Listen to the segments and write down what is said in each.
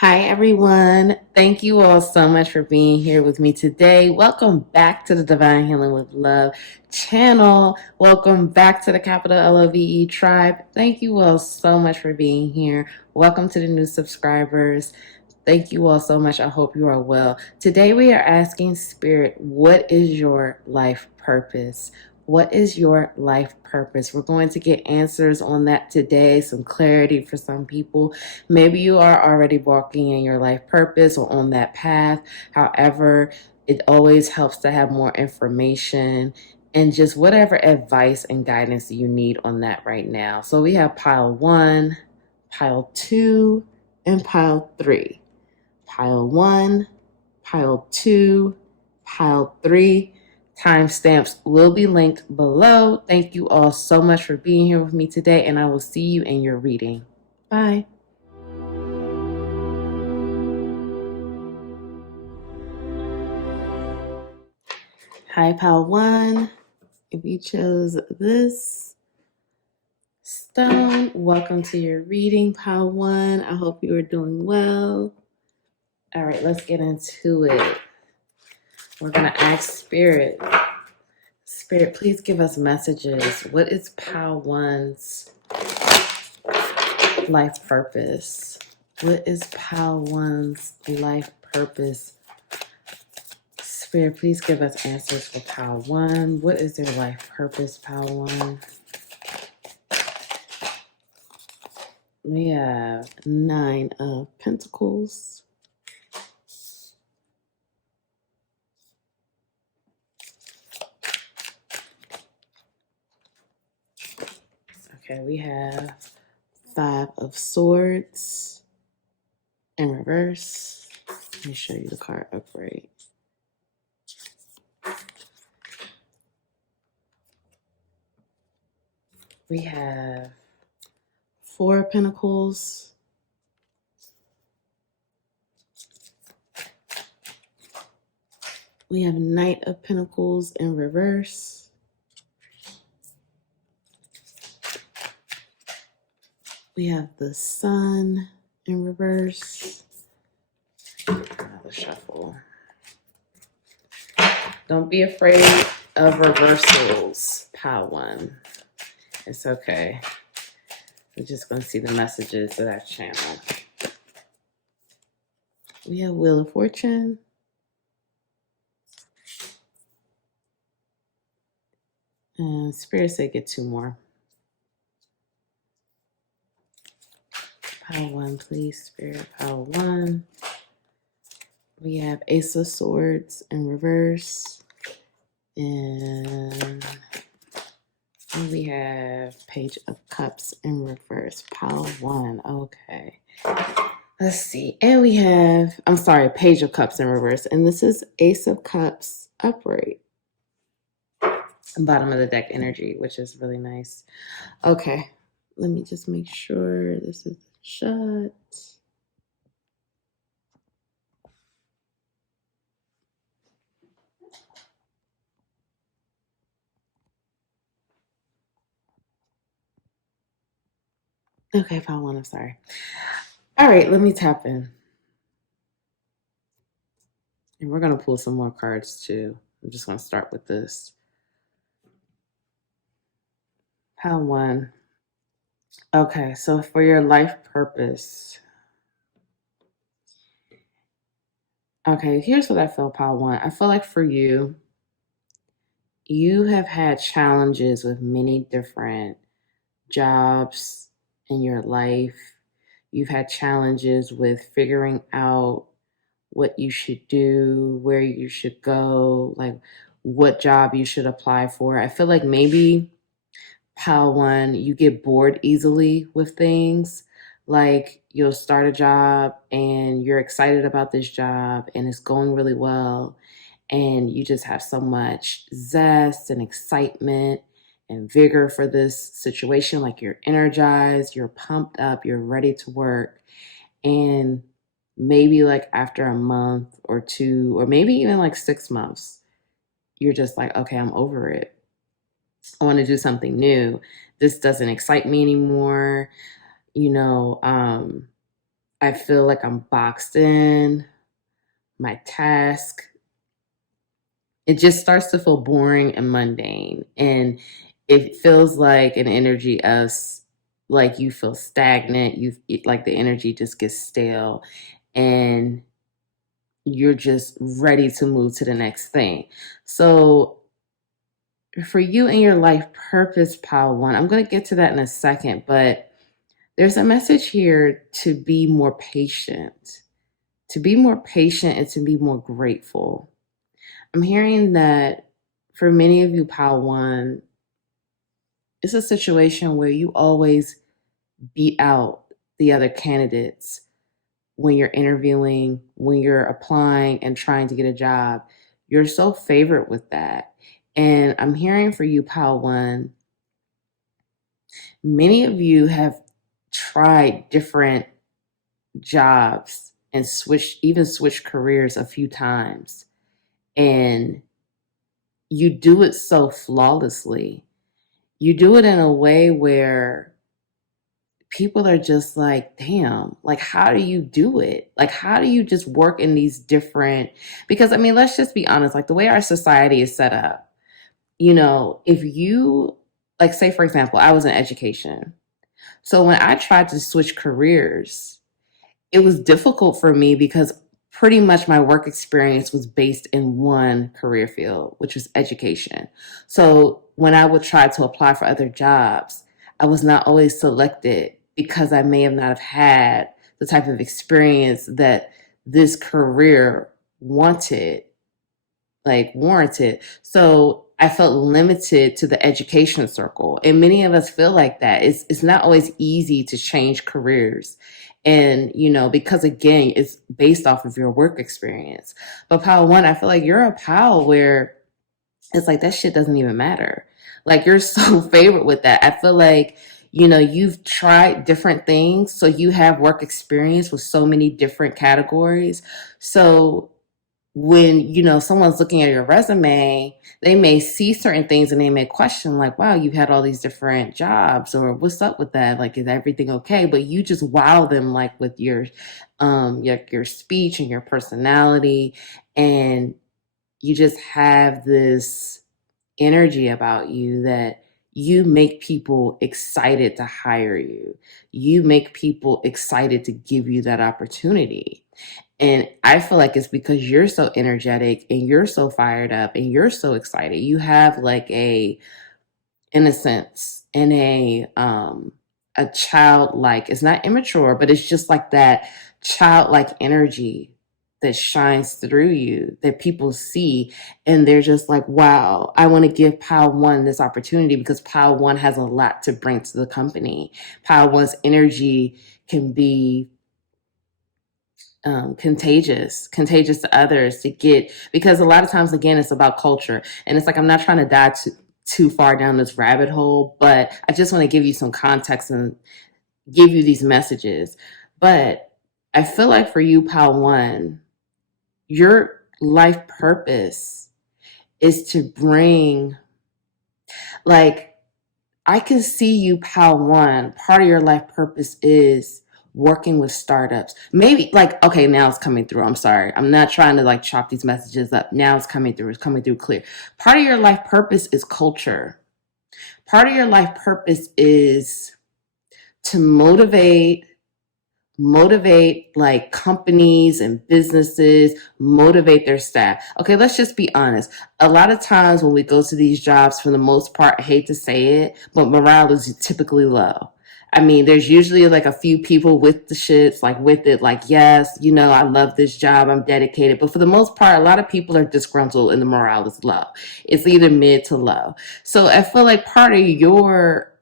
Hi, everyone. Thank you all so much for being here with me today. Welcome back to the Divine Healing with Love channel. Welcome back to the capital LOVE tribe. Thank you all so much for being here. Welcome to the new subscribers. Thank you all so much. I hope you are well. Today we are asking Spirit, what is your life purpose? What is your life purpose? We're going to get answers on that today, some clarity for some people. Maybe you are already walking in your life purpose or on that path. However, it always helps to have more information and just whatever advice and guidance you need on that right now. So we have pile 1, pile 2, and pile 3. Pile 1, pile 2, pile 3. Timestamps will be linked below. Thank you all so much for being here with me today, and I will see you in your reading. Bye. Hi, pile 1. If you chose this stone, welcome to your reading, pile 1. I hope you are doing well. All right, let's get into it. We're going to ask Spirit. Spirit, please give us messages. What is pile 1's life purpose? What is pile 1's life purpose? Spirit, please give us answers for pile 1. What is their life purpose, pile 1? We have 9 of Pentacles. Okay, we have 5 of Swords in reverse. Let me show you the card upright. We have 4 of Pentacles. We have Knight of Pentacles in reverse. We have the Sun in reverse. Another shuffle. Don't be afraid of reversals, pile 1. It's okay. We're just going to see the messages of that channel. We have Wheel of Fortune. And Spirit said get 2 more. Pile 1, please, Spirit. Pile 1. We have Ace of Swords in reverse. And we have Page of Cups in reverse. Pile 1. Okay. Let's see. And we have, Page of Cups in reverse. And this is Ace of Cups upright. Bottom of the deck energy, which is really nice. Okay. Let me just make sure this is shut. Okay, pile 1, I'm sorry. All right, let me tap in. And we're going to pull some more cards too. I'm just going to start with this. Pile 1. Okay, so for your life purpose. Okay, here's what I feel, pile 1. I feel like for you, you have had challenges with many different jobs in your life. You've had challenges with figuring out what you should do, where you should go, like what job you should apply for. I feel like maybe pile 1, you get bored easily with things. Like you'll start a job and you're excited about this job and it's going really well. And you just have so much zest and excitement and vigor for this situation. Like you're energized, you're pumped up, you're ready to work. And maybe like after a month or 2, or maybe even like 6 months, you're just like, okay, I'm over it. I want to do something new. This doesn't excite me anymore. I feel like I'm boxed in, my task. It just starts to feel boring and mundane. And it feels like an energy of like you feel stagnant. Like the energy just gets stale and you're just ready to move to the next thing. So for you and your life purpose, pile one, I'm going to get to that in a second, but there's a message here to be more patient, and to be more grateful. I'm hearing that for many of you, pile one, it's a situation where you always beat out the other candidates when you're interviewing, when you're applying and trying to get a job. You're so favored with that. And I'm hearing for you, pile one, many of you have tried different jobs and switched careers a few times. And you do it so flawlessly. You do it in a way where people are just like, damn, like, how do you do it? Like, how do you just work in these different, because I mean, let's just be honest, like the way our society is set up, if you, like, say, for example, I was in education. So when I tried to switch careers, it was difficult for me because pretty much my work experience was based in one career field, which was education. So when I would try to apply for other jobs, I was not always selected because I may have not have had the type of experience that this career wanted, like warranted. So I felt limited to the education circle. And many of us feel like that. It's not always easy to change careers. And, because again, it's based off of your work experience. But pile one, I feel like you're a pile where it's like that shit doesn't even matter. Like you're so favored with that. I feel like, you've tried different things. So you have work experience with so many different categories. So when someone's looking at your resume, they may see certain things and they may question like, wow, you've had all these different jobs, or what's up with that, like, is everything okay? But you just wow them like with your speech and your personality, and you just have this energy about you that you make people excited to hire you. You make people excited to give you that opportunity. And I feel like it's because you're so energetic and you're so fired up and you're so excited. You have like a innocence and a childlike, it's not immature, but it's just like that childlike energy that shines through you that people see, and they're just like, wow, I want to give pile one this opportunity because pile one has a lot to bring to the company. Pile one's energy can be contagious to others, to get, because a lot of times, again, it's about culture. And it's like, I'm not trying to dive too far down this rabbit hole, but I just want to give you some context and give you these messages. But I feel like for you, pile one, your life purpose is to bring, like, I can see you, pile one, part of your life purpose is working with startups. Maybe like, okay, now it's coming through. I'm sorry. I'm not trying to like chop these messages up. Now it's coming through. It's coming through clear. Part of your life purpose is culture. Part of your life purpose is to motivate like companies and businesses, motivate their staff. Okay, let's just be honest. A lot of times when we go to these jobs, for the most part, I hate to say it, but morale is typically low. I mean, there's usually like a few people with the shits, like with it, like, yes, I love this job, I'm dedicated. But for the most part, a lot of people are disgruntled and the morale is low. It's either mid to low. So I feel like part of your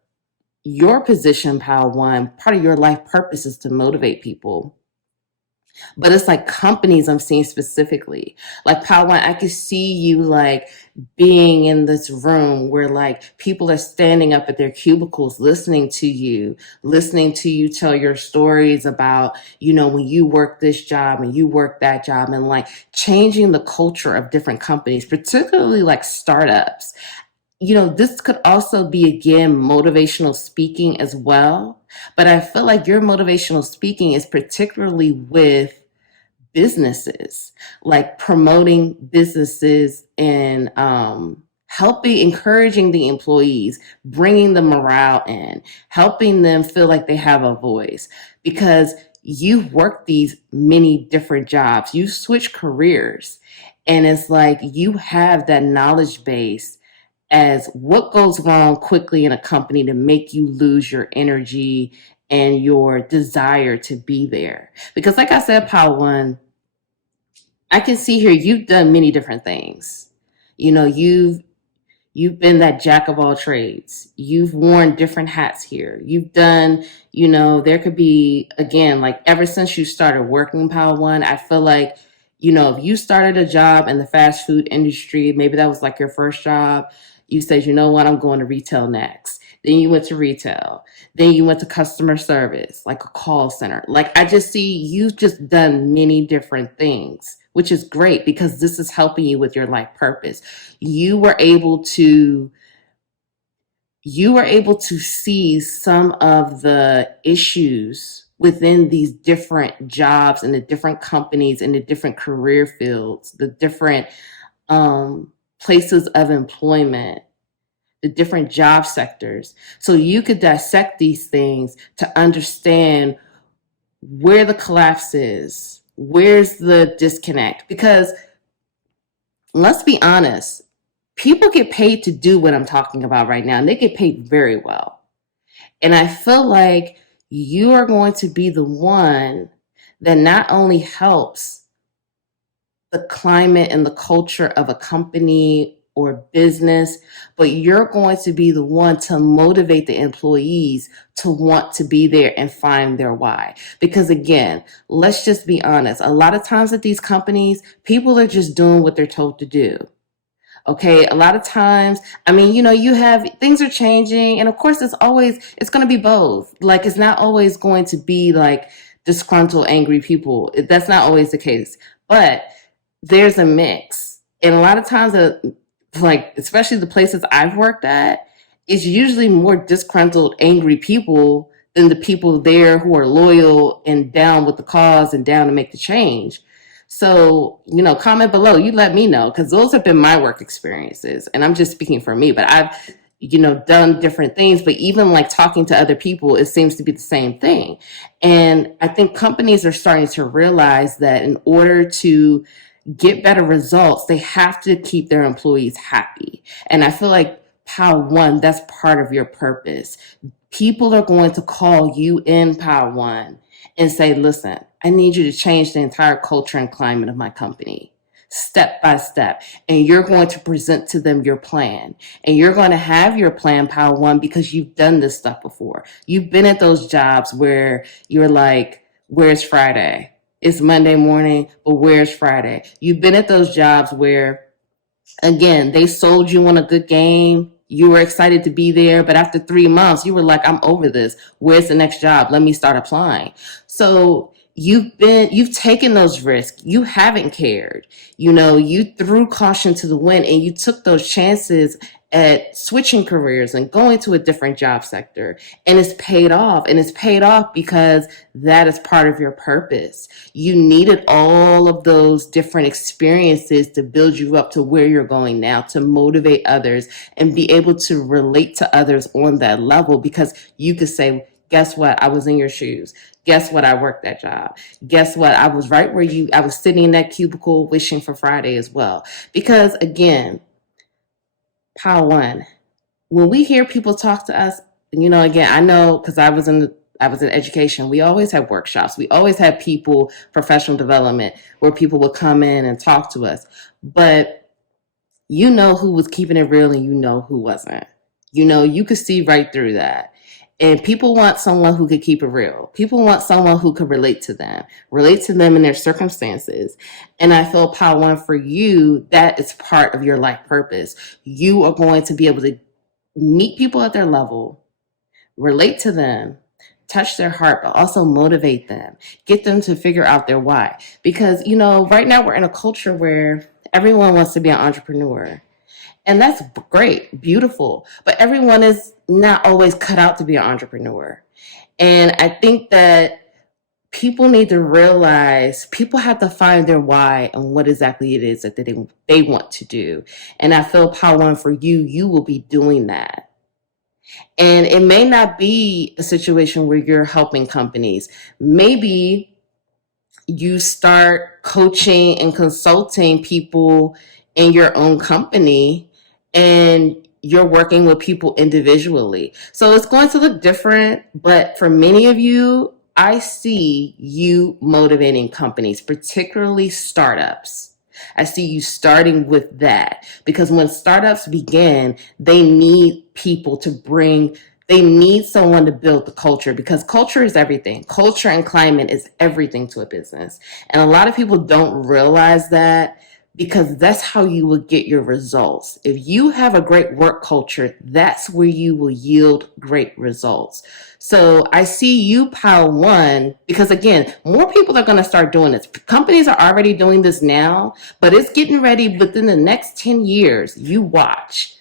position, pile one, part of your life purpose is to motivate people. But it's like companies I'm seeing specifically. Like pile one, I could see you like being in this room where like people are standing up at their cubicles listening to you tell your stories about, when you work this job and you work that job, and like changing the culture of different companies, particularly like startups. this could also be, again, motivational speaking as well. But I feel like your motivational speaking is particularly with businesses, like promoting businesses and helping, encouraging the employees, bringing the morale in, helping them feel like they have a voice. Because you've worked these many different jobs, you switch careers, and it's like you have that knowledge base as what goes wrong quickly in a company to make you lose your energy and your desire to be there. Because like I said, Power One, I can see here you've done many different things. You've been that jack of all trades. You've worn different hats here. You've done, there could be, again, like ever since you started working Power One, I feel like, if you started a job in the fast food industry, maybe that was like your first job, you said, you know what, I'm going to retail next. Then you went to retail. Then you went to customer service, like a call center. Like I just see you've just done many different things, which is great because this is helping you with your life purpose. You were able to see some of the issues within these different jobs and the different companies and the different career fields, the different places of employment, the different job sectors. So you could dissect these things to understand where the collapse is, where's the disconnect. Because let's be honest, people get paid to do what I'm talking about right now, and they get paid very well. And I feel like you are going to be the one that not only helps the climate and the culture of a company or business, but you're going to be the one to motivate the employees to want to be there and find their why. Because again, let's just be honest. A lot of times at these companies, people are just doing what they're told to do. Okay, a lot of times, you have, things are changing, and of course it's going to be both. Like, it's not always going to be like disgruntled, angry people. That's not always the case. But there's a mix. And a lot of times, like, especially the places I've worked at, it's usually more disgruntled, angry people than the people there who are loyal and down with the cause and down to make the change. So, comment below, you let me know, because those have been my work experiences. And I'm just speaking for me, but I've, done different things. But even like talking to other people, it seems to be the same thing. And I think companies are starting to realize that in order to get better results, they have to keep their employees happy. And I feel like Power One, that's part of your purpose. People are going to call you in Power One and say, listen, I need you to change the entire culture and climate of my company, step by step. And you're going to present to them your plan. And you're going to have your plan, Power One, because you've done this stuff before. You've been at those jobs where you're like, where's Friday? It's Monday morning, but where's Friday? You've been at those jobs where, again, they sold you on a good game. You were excited to be there, but after 3 months, you were like, I'm over this. Where's the next job? Let me start applying. So you've taken those risks. You haven't cared. You threw caution to the wind and you took those chances at switching careers and going to a different job sector. And it's paid off. And it's paid off because that is part of your purpose. You needed all of those different experiences to build you up to where you're going now, to motivate others and be able to relate to others on that level, because you could say, guess what? I was in your shoes. Guess what? I worked that job. Guess what? I was right where I was sitting in that cubicle wishing for Friday as well. Because again, Power One, when we hear people talk to us, again, I know because I was in education. We always had workshops. We always had people, professional development, where people would come in and talk to us. But who was keeping it real and who wasn't. You could see right through that. And people want someone who could keep it real. People want someone who could relate to them in their circumstances. And I feel Power One, for you, that is part of your life purpose. You are going to be able to meet people at their level, relate to them, touch their heart, but also motivate them, get them to figure out their why. Because, right now we're in a culture where everyone wants to be an entrepreneur. And that's great, beautiful. But everyone is not always cut out to be an entrepreneur. And I think that people need to realize people have to find their why and what exactly it is that they want to do. And I feel Power One for you, you will be doing that. And it may not be a situation where you're helping companies. Maybe you start coaching and consulting people in your own company, and you're working with people individually. So it's going to look different, but for many of you, I see you motivating companies, particularly startups. I see you starting with that because when startups begin, they need people to bring, they need someone to build the culture because culture is everything. Culture and climate is everything to a business. And a lot of people don't realize that because that's how you will get your results. If you have a great work culture, that's where you will yield great results. So I see you, Power One, because again, more people are going to start doing this. Companies are already doing this now, but it's getting ready within the next 10 years. You watch.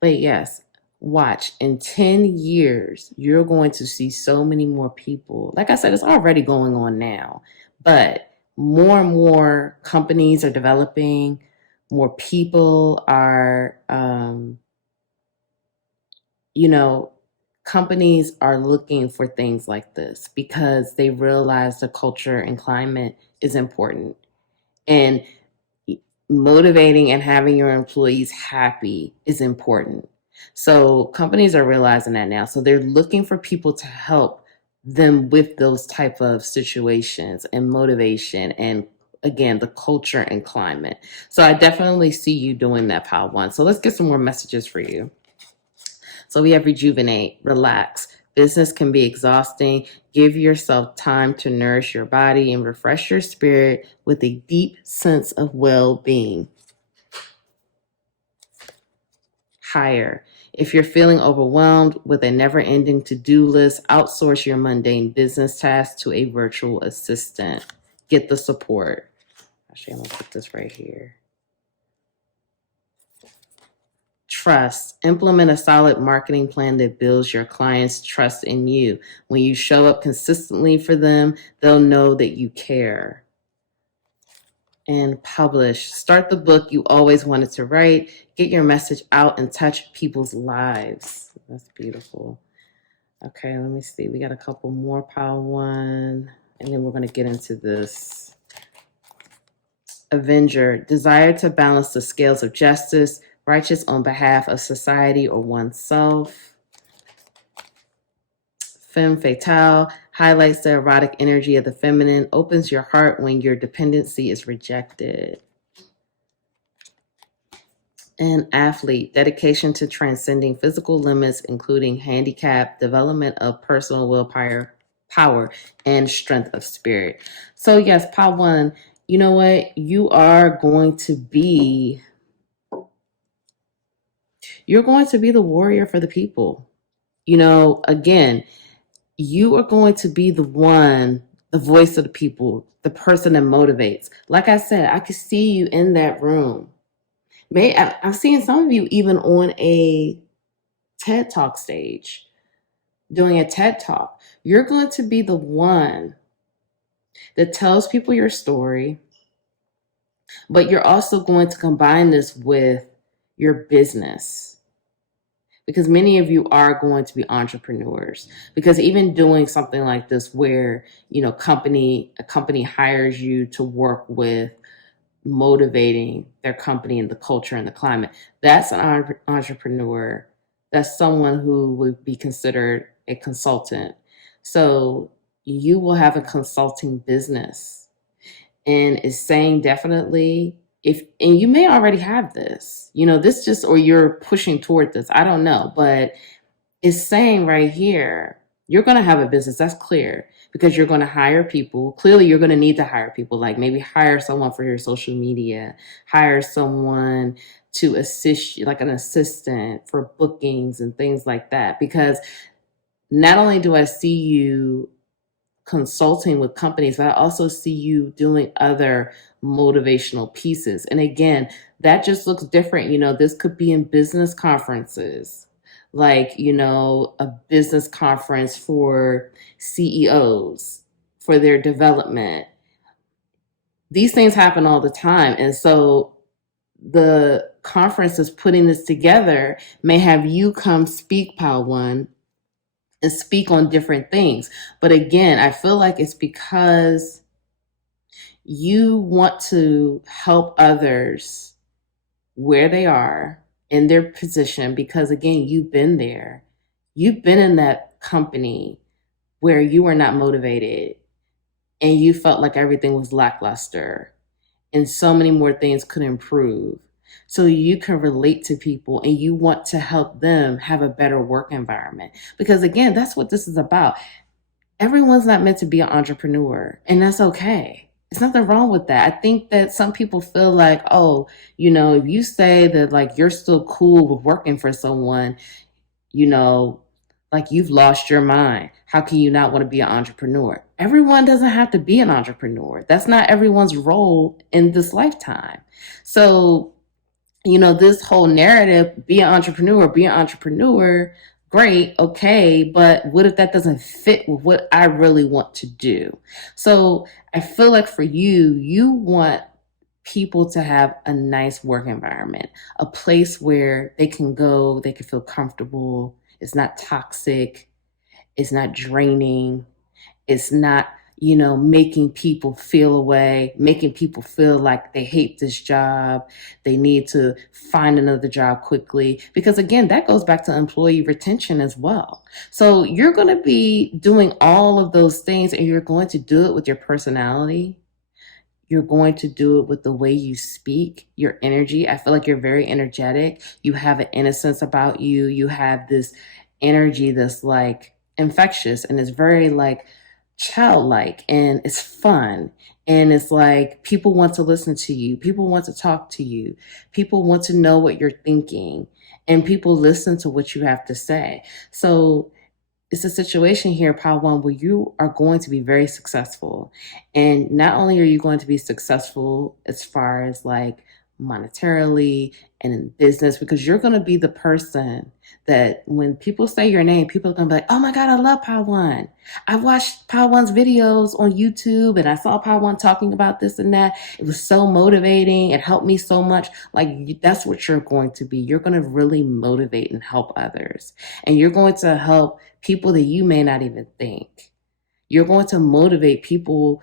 But yes, watch. In 10 years, you're going to see so many more people. Like I said, it's already going on now, but more and more companies are developing, more people are, you know, companies are looking for things like this because they realize the culture and climate is important. And motivating and having your employees happy is important. So companies are realizing that now. So they're looking for people to help them with those type of situations and motivation and again, the culture and climate. So I definitely see you doing that, Power One. So let's get some more messages for you. So we have rejuvenate, relax. Business can be exhausting. Give yourself time to nourish your body and refresh your spirit with a deep sense of well-being. Hire. If you're feeling overwhelmed with a never-ending to-do list, outsource your mundane business tasks to a virtual assistant. Get the support. Actually, I'm going to put this right here. Trust. Implement a solid marketing plan that builds your clients' trust in you. When you show up consistently for them, they'll know that you care. And publish. Start the book you always wanted to write. Get your message out and touch people's lives. That's beautiful. Okay, let me see. We got a couple more, Power One, and then we're going to get into this. Avenger. Desire to balance the scales of justice, righteous on behalf of society or oneself. Femme fatale highlights the erotic energy of the feminine, opens your heart when your dependency is rejected. And athlete, dedication to transcending physical limits, including handicap, development of personal willpower, power, and strength of spirit. So yes, Power One, you know what? You're going to be the warrior for the people. You know, again, you are going to be the one, the voice of the people, the person that motivates. Like I said, I could see you in that room. I've seen some of you even on a TED Talk stage doing a TED Talk. You're going to be the one that tells people your story, but you're also going to combine this with your business. Because many of you are going to be entrepreneurs. Because even doing something like this where, you know, a company hires you to work with motivating their company and the culture and the climate, that's an entrepreneur. That's someone who would be considered a consultant. So you will have a consulting business, and it's saying definitely and you may already have this, you know, this just, or you're pushing toward this, I don't know, but it's saying right here, you're going to have a business. That's clear because you're going to hire people. Clearly, you're going to need to hire people, like maybe hire someone for your social media, hire someone to assist you, like an assistant for bookings and things like that. Because not only do I see you consulting with companies, but I also see you doing other motivational pieces. And again, that just looks different. This could be in business conferences, like, a business conference for CEOs for their development. These things happen all the time. And so the conference is putting this together may have you come speak, Pal One, and speak on different things. But again, I feel like it's because you want to help others where they are in their position, because again, you've been there. You've been in that company where you were not motivated and you felt like everything was lackluster and so many more things could improve. So you can relate to people and you want to help them have a better work environment. Because again, that's what this is about. Everyone's not meant to be an entrepreneur, and that's okay. There's nothing wrong with that. I think that some people feel like, oh, if you say that like you're still cool with working for someone, you know, like you've lost your mind. How can you not want to be an entrepreneur? Everyone doesn't have to be an entrepreneur. That's not everyone's role in this lifetime. So, this whole narrative, be an entrepreneur, great, okay, but what if that doesn't fit with what I really want to do? So I feel like for you, you want people to have a nice work environment, a place where they can go, they can feel comfortable. It's not toxic. It's not draining. It's not, making people feel away, making people feel like they hate this job. They need to find another job quickly. Because again, that goes back to employee retention as well. So you're going to be doing all of those things, and you're going to do it with your personality. You're going to do it with the way you speak, your energy. I feel like you're very energetic. You have an innocence about you. You have this energy that's like infectious, and it's very like childlike, and it's fun. And it's like people want to listen to you. People want to talk to you. People want to know what you're thinking, and people listen to what you have to say. So it's a situation here, Pal One, where you are going to be very successful. And not only are you going to be successful as far as like monetarily and in business, because you're going to be the person that when people say your name, people are going to be like, oh my God, I love Pal One. I watched Pal One's videos on YouTube and I saw Pal One talking about this and that. It was so motivating. It helped me so much. Like that's what you're going to be. You're going to really motivate and help others. And you're going to help people that you may not even think. You're going to motivate people.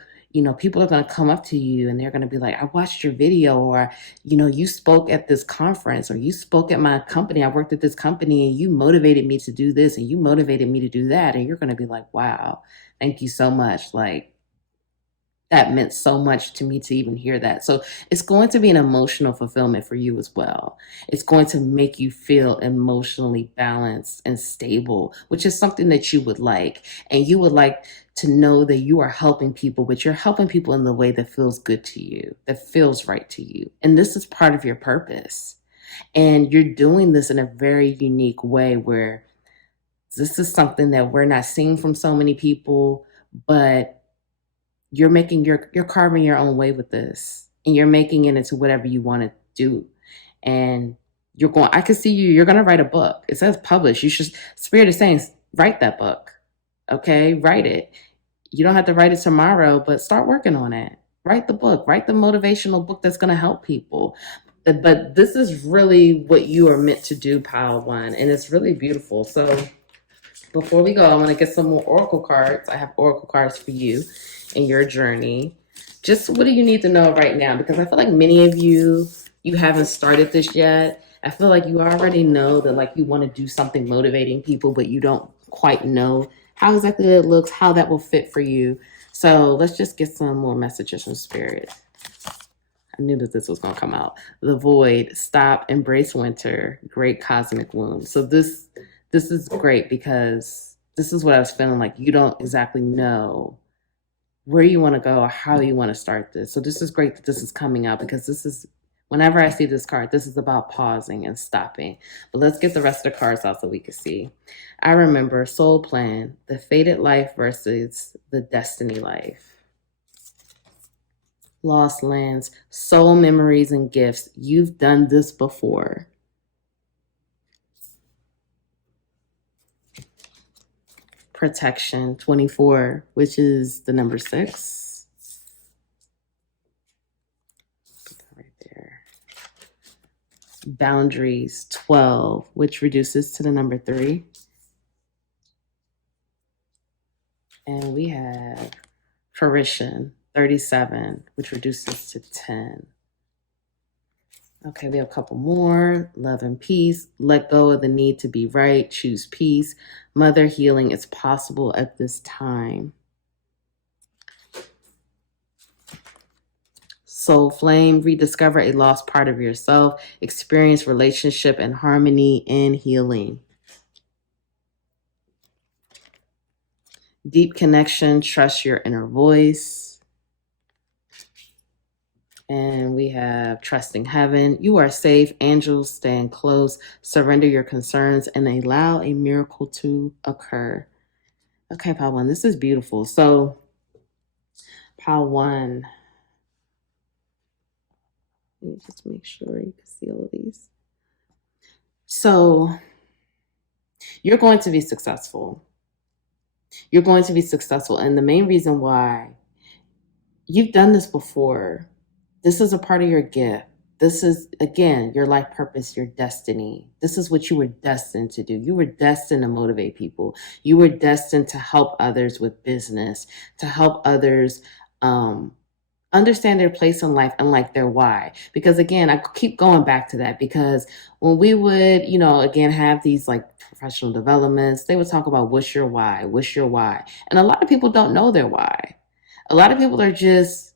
People are going to come up to you and they're going to be like, I watched your video, or, you spoke at this conference, or you spoke at my company. I worked at this company and you motivated me to do this and you motivated me to do that. And you're going to be like, wow, thank you so much. Like, that meant so much to me to even hear that. So it's going to be an emotional fulfillment for you as well. It's going to make you feel emotionally balanced and stable, which is something that you would like. And you would like to know that you are helping people, but you're helping people in the way that feels good to you, that feels right to you. And this is part of your purpose. And you're doing this in a very unique way where this is something that we're not seeing from so many people, but you're carving your own way with this, and you're making it into whatever you want to do. And I can see you're going to write a book. It says publish. You should, Spirit is saying, write that book. Okay. Write it. You don't have to write it tomorrow, but start working on it. Write the book, write the motivational book that's going to help people. But this is really what you are meant to do, Pile One. And it's really beautiful. So before we go, I want to get some more oracle cards. I have oracle cards for you in your journey. Just what do you need to know right now? Because I feel like many of you haven't started this yet. I feel like you already know that like you want to do something motivating people, but you don't quite know how exactly it looks, how that will fit for you. So let's just get some more messages from Spirit. I knew that this was going to come out. The void, stop, embrace winter, great cosmic wound. So this is great because this is what I was feeling like. You don't exactly know where you want to go or how you want to start this. So this is great that this is coming out, because this is, whenever I see this card, this is about pausing and stopping. But let's get the rest of the cards out so we can see. I remember soul plan, the fated life versus the destiny life. lost lands, soul memories and gifts. You've done this before. Protection, 24, which is the number 6. Put that right there. Boundaries, 12, which reduces to the number 3. And we have fruition, 37, which reduces to 10. Okay, we have a couple more. Love and peace. Let go of the need to be right. Choose peace. Mother, healing is possible at this time. Soul flame. Rediscover a lost part of yourself. Experience relationship and harmony and healing. Deep connection. Trust your inner voice. And we have trusting heaven. You are safe. Angels stand close. Surrender your concerns and allow a miracle to occur. Okay, pile 1, this is beautiful. So pile 1, let me just make sure you can see all of these. So you're going to be successful. You're going to be successful. And the main reason why, you've done this before. This is a part of your gift. This is, again, your life purpose, your destiny. This is what you were destined to do. You were destined to motivate people. You were destined to help others with business, to help others understand their place in life and like their why. Because again, I keep going back to that, because when we would, again, have these like professional developments, they would talk about what's your why, what's your why. And a lot of people don't know their why. A lot of people are just,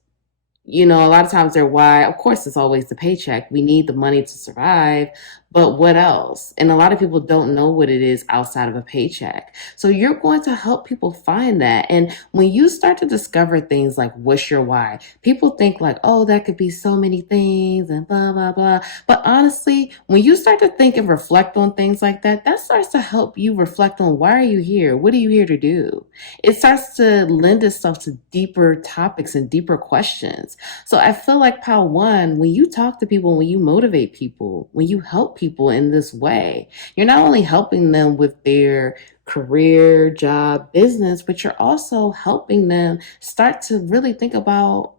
a lot of times their why, of course, it's always the paycheck. We need the money to survive, but what else? And a lot of people don't know what it is outside of a paycheck. So you're going to help people find that. And when you start to discover things like what's your why, people think like, oh, that could be so many things and blah, blah, blah. But honestly, when you start to think and reflect on things like that, that starts to help you reflect on, why are you here? What are you here to do? It starts to lend itself to deeper topics and deeper questions. So I feel like pile 1, when you talk to people, when you motivate people, when you help people in this way, you're not only helping them with their career, job, business, but you're also helping them start to really think about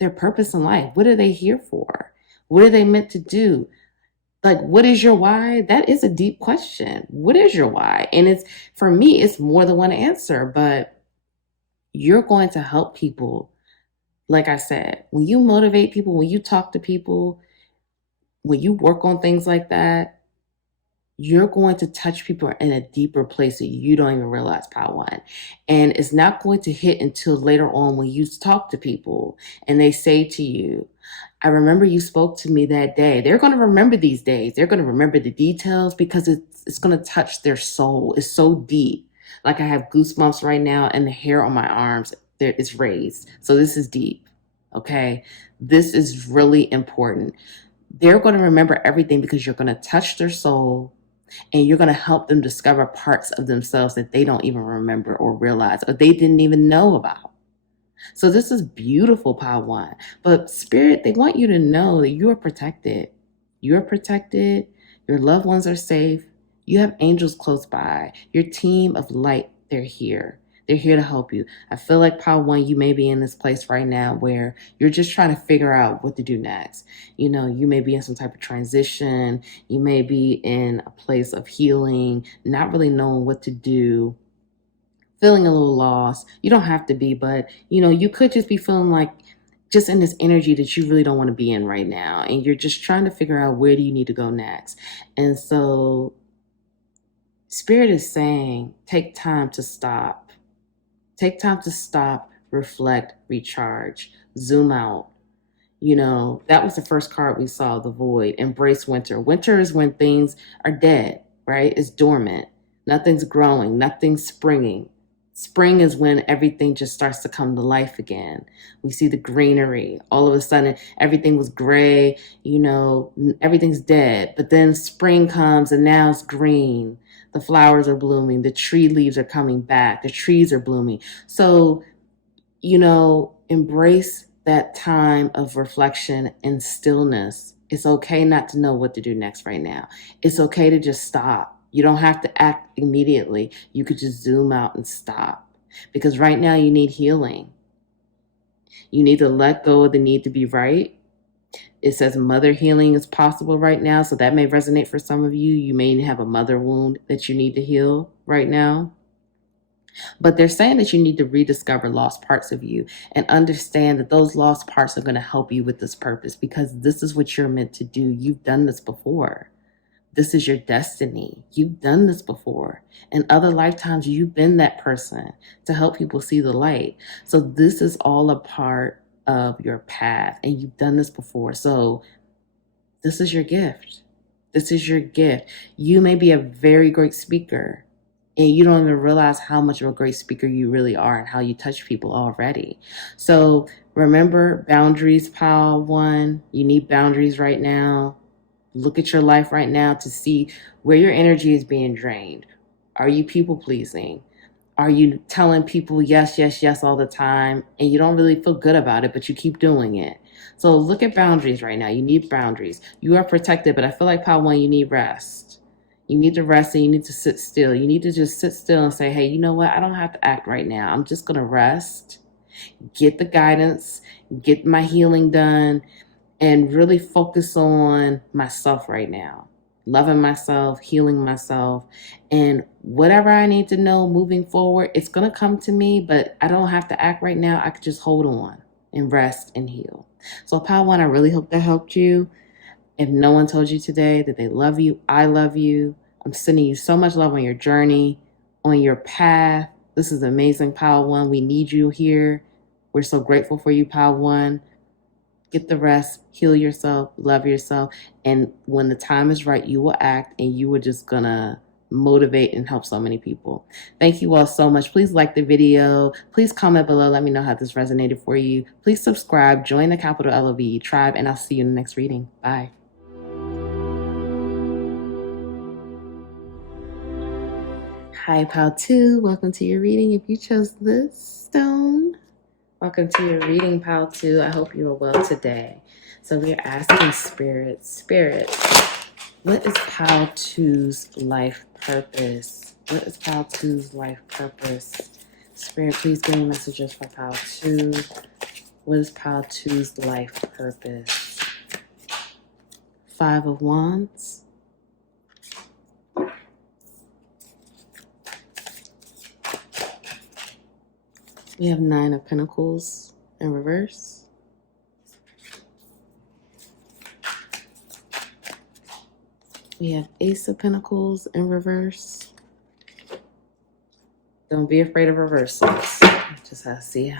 their purpose in life. What are they here for? What are they meant to do? Like, what is your why? That is a deep question. What is your why? And for me, it's more than one answer, but you're going to help people. Like I said, when you motivate people, when you talk to people, when you work on things like that, you're going to touch people in a deeper place that you don't even realize, pile 1. And it's not going to hit until later on when you talk to people and they say to you, I remember you spoke to me that day. They're going to remember these days. They're going to remember the details, because it's going to touch their soul. It's so deep. Like, I have goosebumps right now, and the hair on my arms is raised. So this is deep. Okay. This is really important. They're going to remember everything because you're going to touch their soul, and you're going to help them discover parts of themselves that they don't even remember or realize, or they didn't even know about. So this is beautiful, pile 1. But Spirit, they want you to know that you are protected. You're protected. Your loved ones are safe. You have angels close by. Your team of light, they're here. They're here to help you. I feel like pile 1, you may be in this place right now where you're just trying to figure out what to do next. You may be in some type of transition. You may be in a place of healing, not really knowing what to do, feeling a little lost. You don't have to be, but you could just be feeling like just in this energy that you really don't want to be in right now. And you're just trying to figure out, where do you need to go next? And so Spirit is saying, take time to stop. Take time to stop, reflect, recharge, zoom out. That was the first card we saw, the void. Embrace winter. Winter is when things are dead, right? It's dormant. Nothing's growing. Nothing's springing. Spring is when everything just starts to come to life again. We see the greenery. All of a sudden, everything was gray, everything's dead. But then spring comes and now it's green. The flowers are blooming. The tree leaves are coming back. The trees are blooming. So, embrace that time of reflection and stillness. It's okay not to know what to do next right now. It's okay to just stop. You don't have to act immediately. You could just zoom out and stop. Because right now you need healing. You need to let go of the need to be right. It says mother healing is possible right now. So that may resonate for some of you. You may have a mother wound that you need to heal right now. But they're saying that you need to rediscover lost parts of you and understand that those lost parts are going to help you with this purpose, because this is what you're meant to do. You've done this before. This is your destiny. You've done this before. In other lifetimes, you've been that person to help people see the light. So this is all a part of your path, and you've done this before. So this is your gift. This is your gift. You may be a very great speaker, and you don't even realize how much of a great speaker you really are and how you touch people already. So remember, boundaries, pile one. You need boundaries right now. Look at your life right now to see where your energy is being drained. Are you people pleasing? Are you telling people yes, yes, yes all the time, and you don't really feel good about it, but you keep doing it? So look at boundaries right now. You need boundaries. You are protected, but I feel like pile one, you need rest. You need to rest, and you need to sit still. You need to just sit still and say, hey, you know what? I don't have to act right now. I'm just going to rest, get the guidance, get my healing done, and really focus on myself right now. Loving myself, healing myself, and whatever I need to know moving forward, it's going to come to me, but I don't have to act right now. I could just hold on and rest and heal. So, pile one, I really hope that helped you. If no one told you today that they love you, I love you. I'm sending you so much love on your journey, on your path. This is amazing, pile one. We need you here. We're so grateful for you, pile one. Get the rest, heal yourself, love yourself. And when the time is right, you will act, and you are just gonna motivate and help so many people. Thank you all so much. Please like the video. Please comment below. Let me know how this resonated for you. Please subscribe, join the capital LOVE tribe, and I'll see you in the next reading. Bye. Hi, Pal 2. Welcome to your reading. If you chose this stone, welcome to your reading, Pal 2. I hope you are well today. So we are asking spirits, what is Pal 2's life purpose? What is Pal 2's life purpose? Spirit, please give me messages for Pal 2. What is Pal 2's life purpose? 5 of Wands. We have 9 of Pentacles in reverse. We have Ace of Pentacles in reverse. Don't be afraid of reversals. Just have to see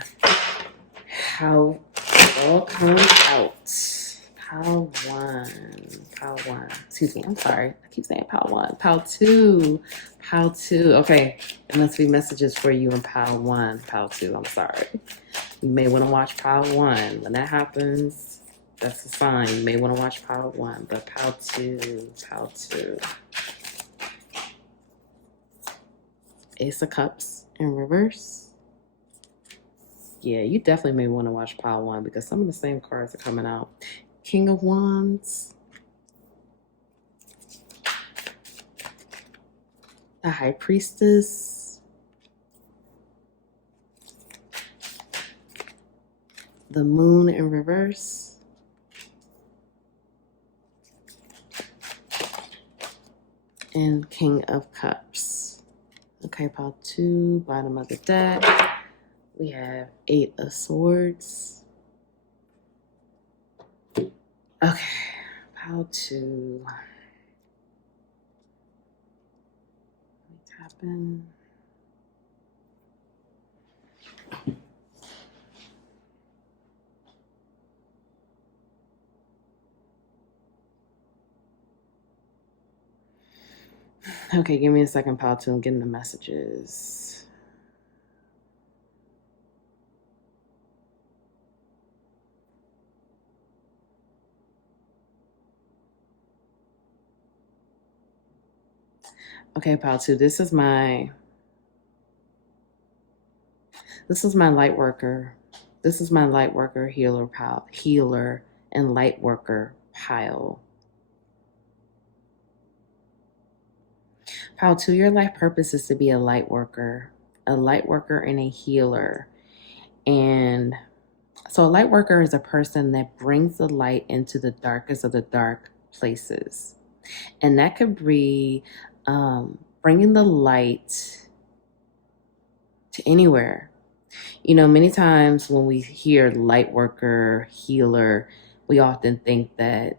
how it all comes out. Pile 1. Excuse me, I'm sorry. I keep saying Pile 1. Pile 2. Okay, there must be messages for you in Pile 1. Pile 2, I'm sorry. You may want to watch Pile 1. When that happens, that's a sign. You may want to watch Pile 1, but Pile 2. Ace of Cups in reverse. Yeah, you definitely may want to watch Pile 1 because some of the same cards are coming out. King of Wands. The High Priestess. The Moon in reverse. And King of Cups. Okay, Pile 2, bottom of the deck. We have 8 of Swords. Okay, Pile 2. Let me tap in. Okay, give me a second, Pile 2. I'm getting the messages. Okay, Pile 2. This is my light worker. This is my light worker, healer pile, healer and light worker pile. Pile 2, your life purpose is to be a light worker and a healer. And so a light worker is a person that brings the light into the darkest of the dark places. And that could be bringing the light to anywhere. Many times when we hear light worker, healer, we often think that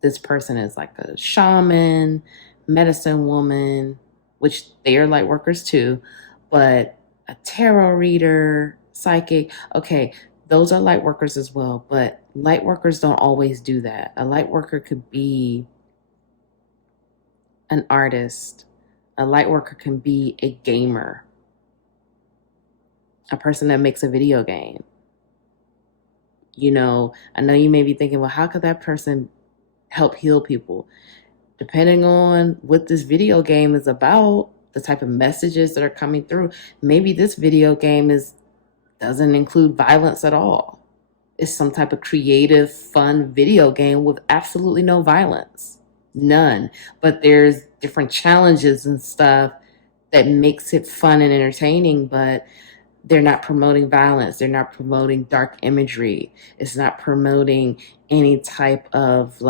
this person is like a shaman, medicine woman, which they are light workers too, but a tarot reader, psychic. Okay, those are light workers as well, but light workers don't always do that. A light worker could be an artist. A light worker can be a gamer, a person that makes a video game. I know you may be thinking, well, how could that person help heal people? Depending on what this video game is about, the type of messages that are coming through, maybe this video game doesn't include violence at all. It's some type of creative, fun video game with absolutely no violence. None. But there's different challenges and stuff that makes it fun and entertaining, but they're not promoting violence. They're not promoting dark imagery. It's not promoting any type of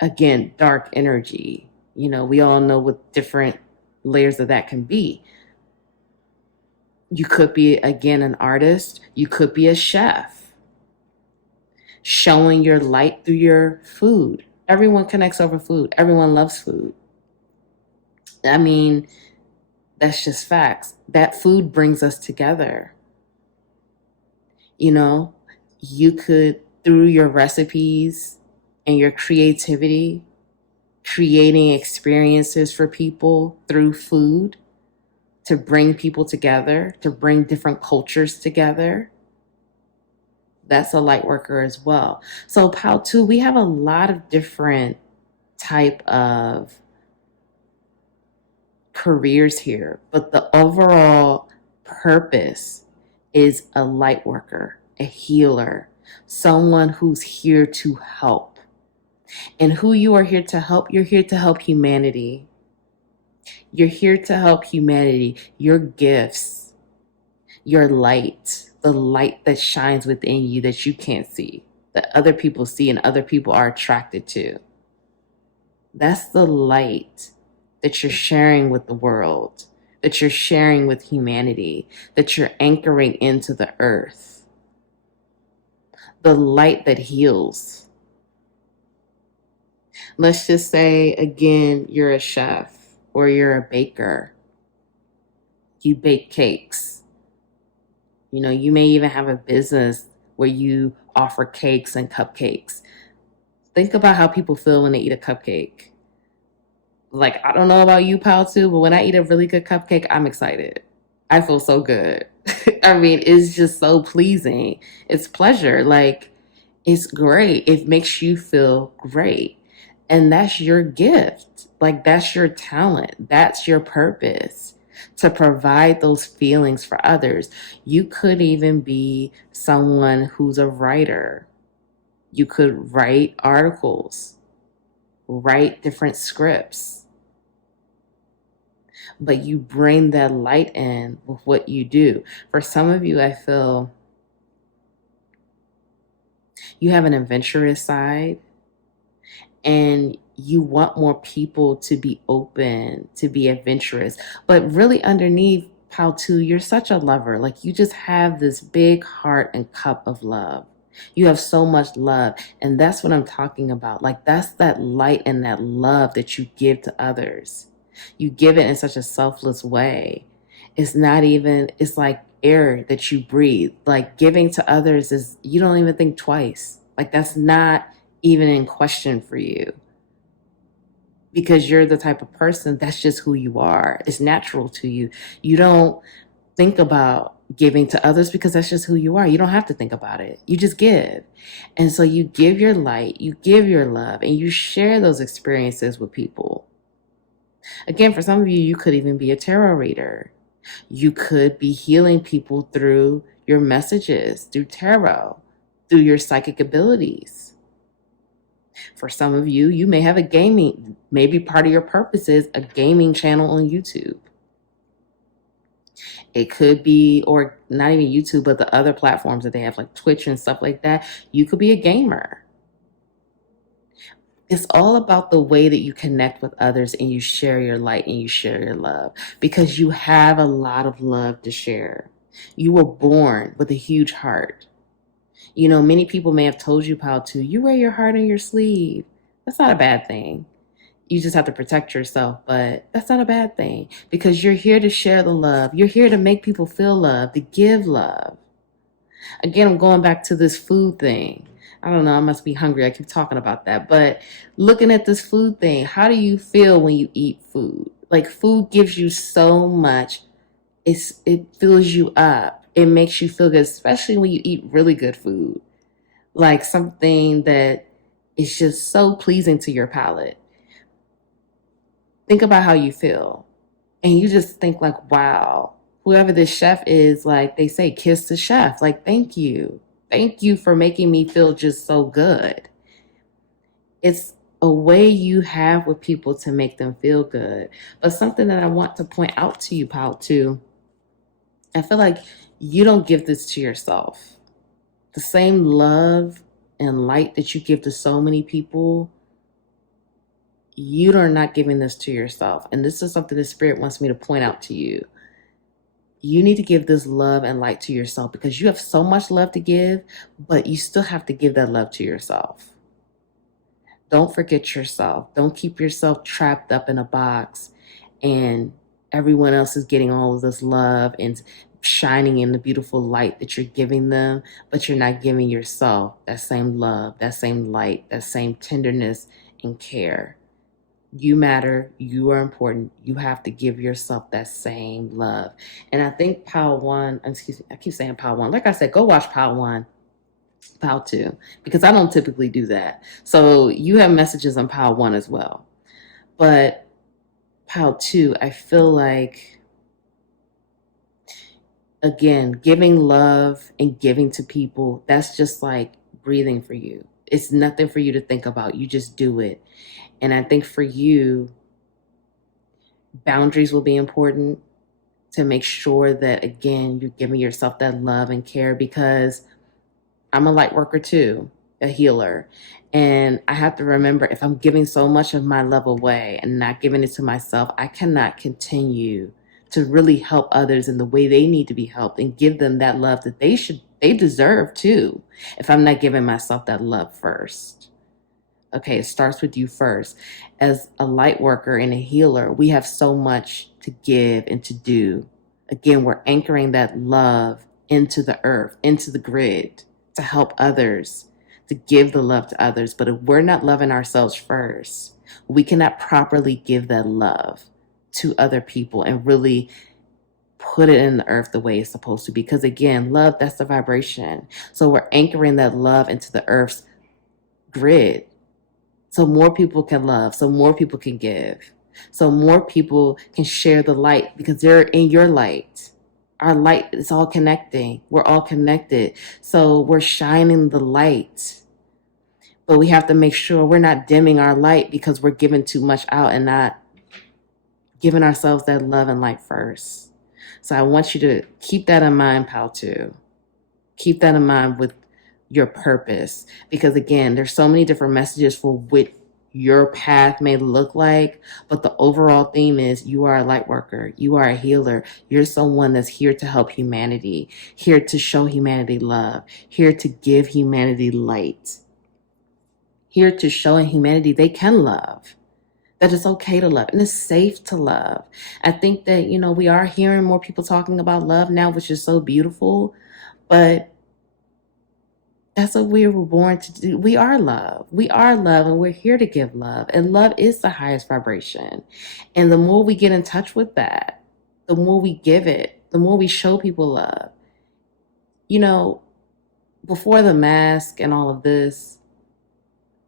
again, dark energy. We all know what different layers of that can be. You could be, again, an artist. You could be a chef, showing your light through your food. Everyone connects over food. Everyone loves food. I mean, that's just facts. That food brings us together. You could, through your recipes and your creativity, creating experiences for people through food to bring people together, to bring different cultures together. That's a light worker as well. So pile 2, we have a lot of different type of careers here, but the overall purpose is a light worker, a healer, someone who's here to help. And who you are here to help, you're here to help humanity. You're here to help humanity. Your gifts, your light, the light that shines within you that you can't see, that other people see and other people are attracted to. That's the light that you're sharing with the world, that you're sharing with humanity, that you're anchoring into the earth. The light that heals. Let's just say, again, you're a chef or you're a baker. You bake cakes. You may even have a business where you offer cakes and cupcakes. Think about how people feel when they eat a cupcake. I don't know about you, pal, too, but when I eat a really good cupcake, I'm excited. I feel so good. I mean, it's just so pleasing. It's pleasure. It's great. It makes you feel great. And that's your gift. That's your talent. That's your purpose, to provide those feelings for others. You could even be someone who's a writer. You could write articles, write different scripts. But you bring that light in with what you do. For some of you, I feel you have an adventurous side and you want more people to be open, to be adventurous. But really underneath, pile 2, you're such a lover. You just have this big heart and cup of love. You have so much love. And that's what I'm talking about. That's that light and that love that you give to others. You give it in such a selfless way. It's not even, it's like air that you breathe. Giving to others is, you don't even think twice. That's not even in question for you. Because you're the type of person, that's just who you are. It's natural to you. You don't think about giving to others because that's just who you are. You don't have to think about it. You just give. And so you give your light, you give your love, and you share those experiences with people. Again, for some of you, you could even be a tarot reader. You could be healing people through your messages, through tarot, through your psychic abilities. For some of you, you may have a gaming, maybe part of your purpose is a gaming channel on YouTube. It could be, or not even YouTube, but the other platforms that they have, like Twitch and stuff like that. You could be a gamer. It's all about the way that you connect with others and you share your light and you share your love, because you have a lot of love to share. You were born with a huge heart. You know, many people may have told you, Pal, too, you wear your heart on your sleeve. That's not a bad thing. You just have to protect yourself, but that's not a bad thing, because you're here to share the love. You're here to make people feel love, to give love. Again, I'm going back to this food thing. I don't know, I must be hungry. I keep talking about that. But looking at this food thing, how do you feel when you eat food? Like, food gives you so much. It fills you up. It makes you feel good, especially when you eat really good food. Like something that is just so pleasing to your palate. Think about how you feel. And you just think like, wow, whoever this chef is, like they say, kiss the chef. Like, thank you. Thank you for making me feel just so good. It's a way you have with people to make them feel good. But something that I want to point out to you, Paul, too, I feel like you don't give this to yourself. The same love and light that you give to so many people, you are not giving this to yourself. And this is something the Spirit wants me to point out to you. You need to give this love and light to yourself, because you have so much love to give, but you still have to give that love to yourself. Don't forget yourself. Don't keep yourself trapped up in a box and everyone else is getting all of this love and shining in the beautiful light that you're giving them, but you're not giving yourself that same love, that same light, that same tenderness and care. You matter. You are important. You have to give yourself that same love. And I think Power One, excuse me, I keep saying Power One. Like I said, go watch Power One, Power Two, because I don't typically do that. So you have messages on Power One as well. But Power Two, I feel like, again, giving love and giving to people, that's just like breathing for you. It's nothing for you to think about. You just do it. And I think for you, boundaries will be important to make sure that, again, you're giving yourself that love and care, because I'm a light worker too, a healer. And I have to remember, if I'm giving so much of my love away and not giving it to myself, I cannot continue to really help others in the way they need to be helped and give them that love that they deserve too, if I'm not giving myself that love first. Okay, it starts with you first. As a light worker and a healer, we have so much to give and to do. Again, we're anchoring that love into the earth, into the grid, to help others, to give the love to others. But if we're not loving ourselves first, we cannot properly give that love to other people and really put it in the earth the way it's supposed to be. Because again, love, that's the vibration. So we're anchoring that love into the earth's grid, so more people can love, so more people can give, so more people can share the light, because they're in your light. Our light is all connecting. We're all connected. So we're shining the light. But we have to make sure we're not dimming our light because we're giving too much out and not giving ourselves that love and light first. So I want you to keep that in mind, pal, too. Keep that in mind with your purpose, because again, there's so many different messages for what your path may look like, but the overall theme is you are a light worker, you are a healer, you're someone that's here to help humanity, here to show humanity love, here to give humanity light, here to show humanity they can love, that it's okay to love and it's safe to love. I think that, we are hearing more people talking about love now, which is so beautiful, but that's what we were born to do. We are love. We are love, and we're here to give love. And love is the highest vibration. And the more we get in touch with that, the more we give it, the more we show people love. Before the mask and all of this,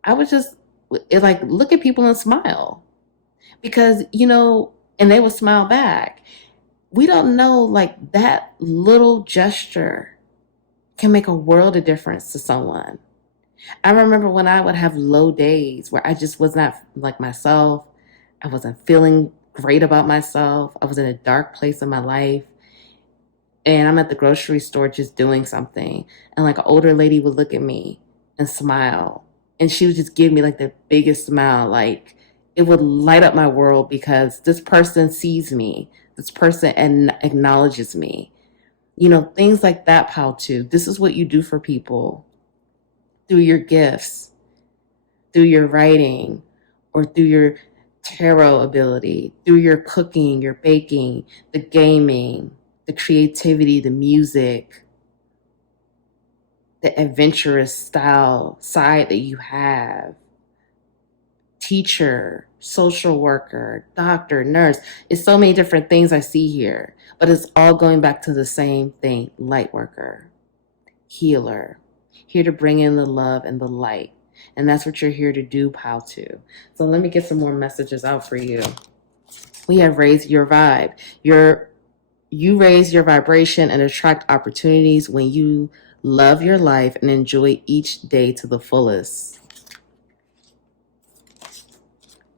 I would just look at people and smile. Because, and they would smile back. We don't know, that little gesture can make a world of difference to someone. I remember when I would have low days where I just was not like myself. I wasn't feeling great about myself. I was in a dark place in my life. And I'm at the grocery store just doing something. And like an older lady would look at me and smile. And she would just give me like the biggest smile. Like it would light up my world because this person sees me. This person and acknowledges me. You know, things like that, pal, too. This is what you do for people through your gifts, through your writing, or through your tarot ability, through your cooking, your baking, the gaming, the creativity, the music, the adventurous style side that you have. Teacher, social worker, doctor, nurse. It's so many different things I see here, but it's all going back to the same thing: light worker, healer, here to bring in the love and the light. And that's what you're here to do, pal, too. So let me get some more messages out for you. We have raised your vibe. You raise your vibration and attract opportunities when you love your life and enjoy each day to the fullest.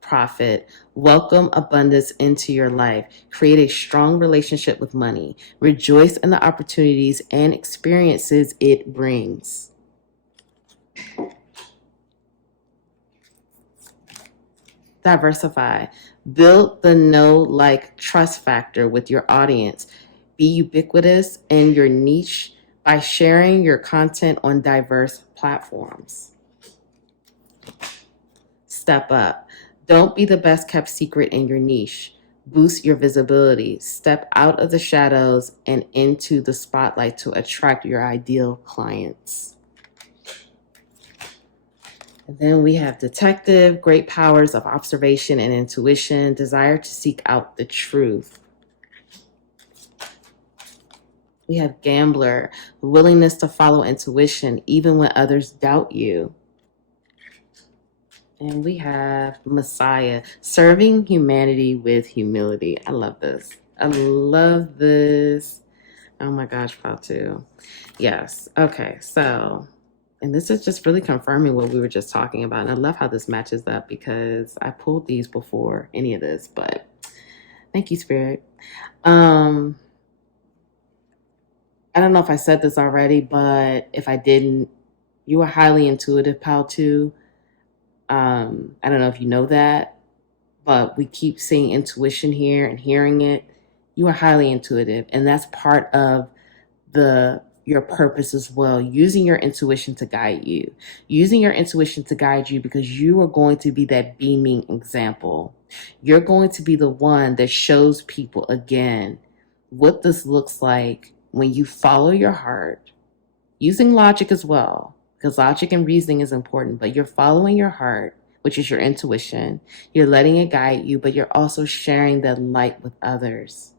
Prophet, welcome abundance into your life. Create a strong relationship with money. Rejoice in the opportunities and experiences it brings. Diversify. Build the know, like, trust factor with your audience. Be ubiquitous in your niche by sharing your content on diverse platforms. Step up. Don't be the best kept secret in your niche. Boost your visibility. Step out of the shadows and into the spotlight to attract your ideal clients. And then we have detective, great powers of observation and intuition, desire to seek out the truth. We have gambler, willingness to follow intuition even when others doubt you. And we have Messiah, serving humanity with humility. I love this. I love this. Oh my gosh, Patu. Yes. Okay, so, and this is just really confirming what we were just talking about. And I love how this matches up because I pulled these before any of this, but thank you, Spirit. I don't know if I said this already, but if I didn't, you are highly intuitive, pal, too. I don't know if you know that, but we keep seeing intuition here and hearing it. You are highly intuitive, and that's part of your purpose as well, using your intuition to guide you. Using your intuition to guide you because you are going to be that beaming example. You're going to be the one that shows people again what this looks like when you follow your heart, using logic as well, because logic and reasoning is important, but you're following your heart, which is your intuition. You're letting it guide you, but you're also sharing that light with others.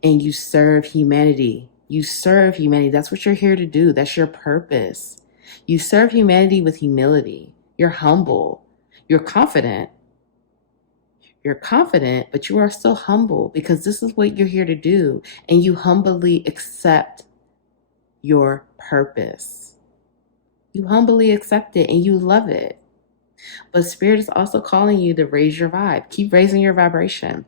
And you serve humanity. You serve humanity. That's what you're here to do. That's your purpose. You serve humanity with humility. You're humble. You're confident. You're confident, but you are still humble because this is what you're here to do. And you humbly accept your purpose. You humbly accept it and you love it. But Spirit is also calling you to raise your vibe. Keep raising your vibration.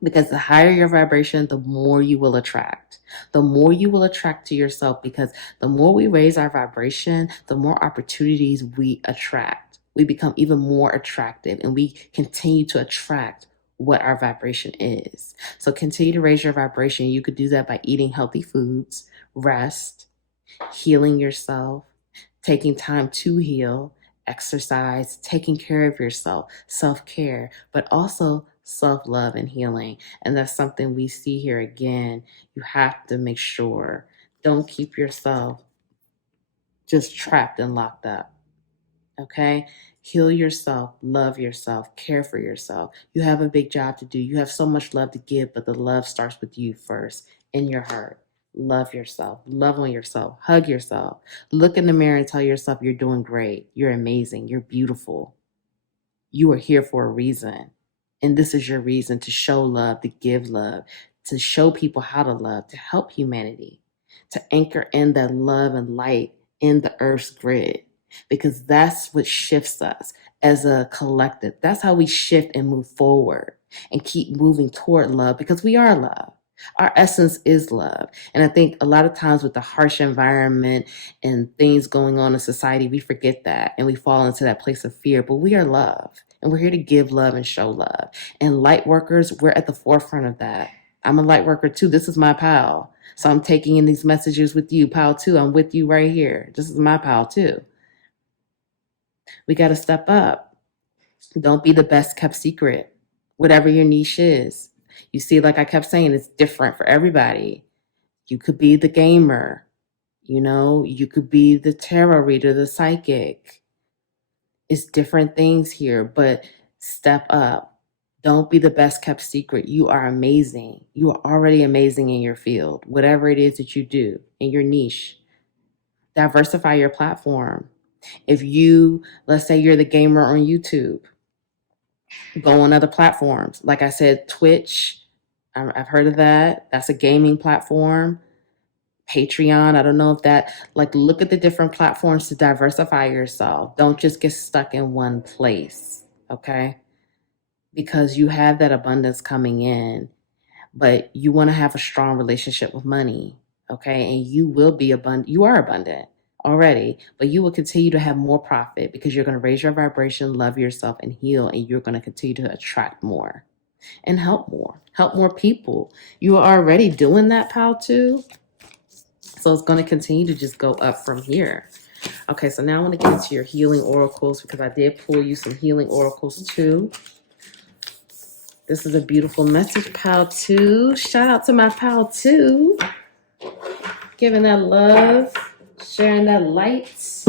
Because the higher your vibration, the more you will attract. The more you will attract to yourself, because the more we raise our vibration, the more opportunities we attract. We become even more attractive and we continue to attract what our vibration is. So continue to raise your vibration. You could do that by eating healthy foods, rest, healing yourself, taking time to heal, exercise, taking care of yourself, self-care, but also self-love and healing. And that's something we see here again. You have to make sure, don't keep yourself just trapped and locked up. Okay? Heal yourself, love yourself, care for yourself. You have a big job to do. You have so much love to give, but the love starts with you first, in your heart. Love yourself, love on yourself, hug yourself. Look in the mirror and tell yourself you're doing great, you're amazing, you're beautiful. You are here for a reason. And this is your reason to show love, to give love, to show people how to love, to help humanity. to anchor in that love and light in the earth's grid, because that's what shifts us as a collective. That's how we shift and move forward and keep moving toward love, because we are love. Our essence is love. And I think a lot of times with the harsh environment and things going on in society, we forget that and we fall into that place of fear. But we are love, and we're here to give love and show love. And light workers, we're at the forefront of that. I'm a light worker too. This is my pal. So I'm taking in these messages with you, pal too. I'm with you right here. This is my pal too. We got to step up. Don't be the best kept secret, whatever your niche is. You see, like I kept saying, it's different for everybody. You could be the gamer, you could be the tarot reader, the psychic. It's different things here, but step up. Don't be the best kept secret. You are amazing. You are already amazing in your field, whatever it is that you do in your niche. Diversify your platform. If let's say you're the gamer on YouTube, go on other platforms. Like I said, Twitch, I've heard of that. That's a gaming platform. Patreon, I don't know if that, look at the different platforms to diversify yourself. Don't just get stuck in one place, okay? Because you have that abundance coming in, but you want to have a strong relationship with money, okay? And you will be abundant. You are abundant already, but you will continue to have more profit because you're going to raise your vibration, love yourself, and heal, and you're going to continue to attract more and help more people. You are already doing that, pal, too. So it's going to continue to just go up from here. Okay, so now I want to get into your healing oracles, because I did pull you some healing oracles too. This is a beautiful message, pal too. Shout out to my pal too. Giving that love, sharing that light.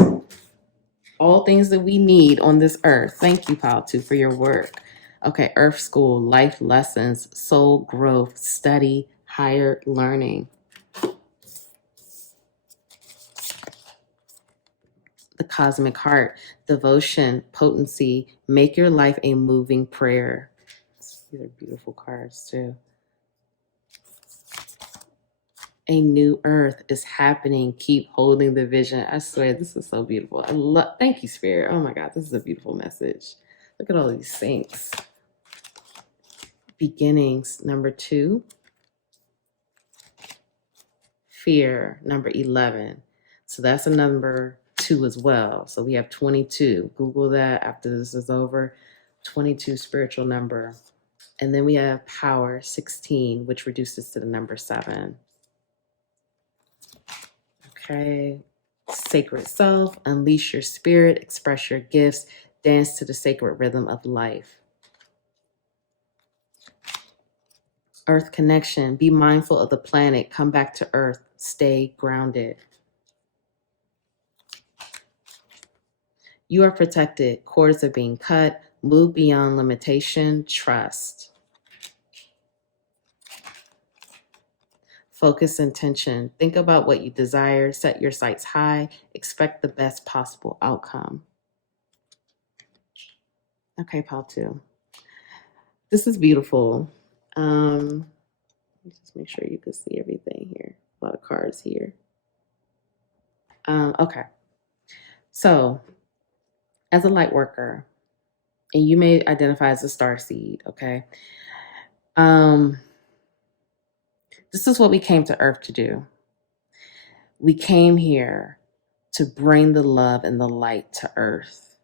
All things that we need on this earth. Thank you, pal too, for your work. Okay, Earth School, life lessons, soul growth, study, higher learning. The Cosmic Heart, devotion, potency, make your life a moving prayer. These are beautiful cards too. A new earth is happening. Keep holding the vision. I swear, this is so beautiful. Thank you, Spirit. Oh my God, this is a beautiful message. Look at all these saints. Beginnings, number 2. Fear, number 11. So that's a number 2 as well. So we have 22. Google that after this is over. 22 spiritual number. And then we have power, 16, which reduces to the number 7. Okay. Sacred self, unleash your spirit, express your gifts, dance to the sacred rhythm of life. Earth connection, be mindful of the planet, come back to earth, stay grounded. You are protected, cords are being cut, move beyond limitation, trust. Focus intention, think about what you desire, set your sights high, expect the best possible outcome. Okay, pal 2. This is beautiful. Let me just make sure you can see everything here. A lot of cards here. Okay. So, as a light worker, and you may identify as a starseed, okay? This is what we came to Earth to do. We came here to bring the love and the light to Earth,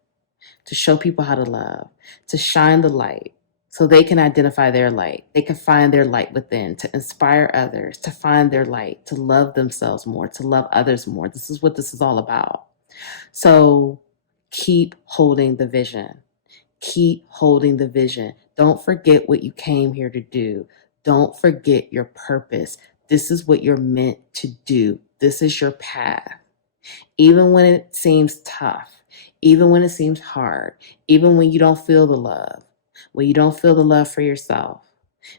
to show people how to love, to shine the light so they can identify their light. They can find their light within, to inspire others, to find their light, to love themselves more, to love others more. This is what this is all about. So keep holding the vision. Keep holding the vision. Don't forget what you came here to do. Don't forget your purpose. This is what you're meant to do. This is your path. Even when it seems tough, even when it seems hard, even when you don't feel the love, when you don't feel the love for yourself,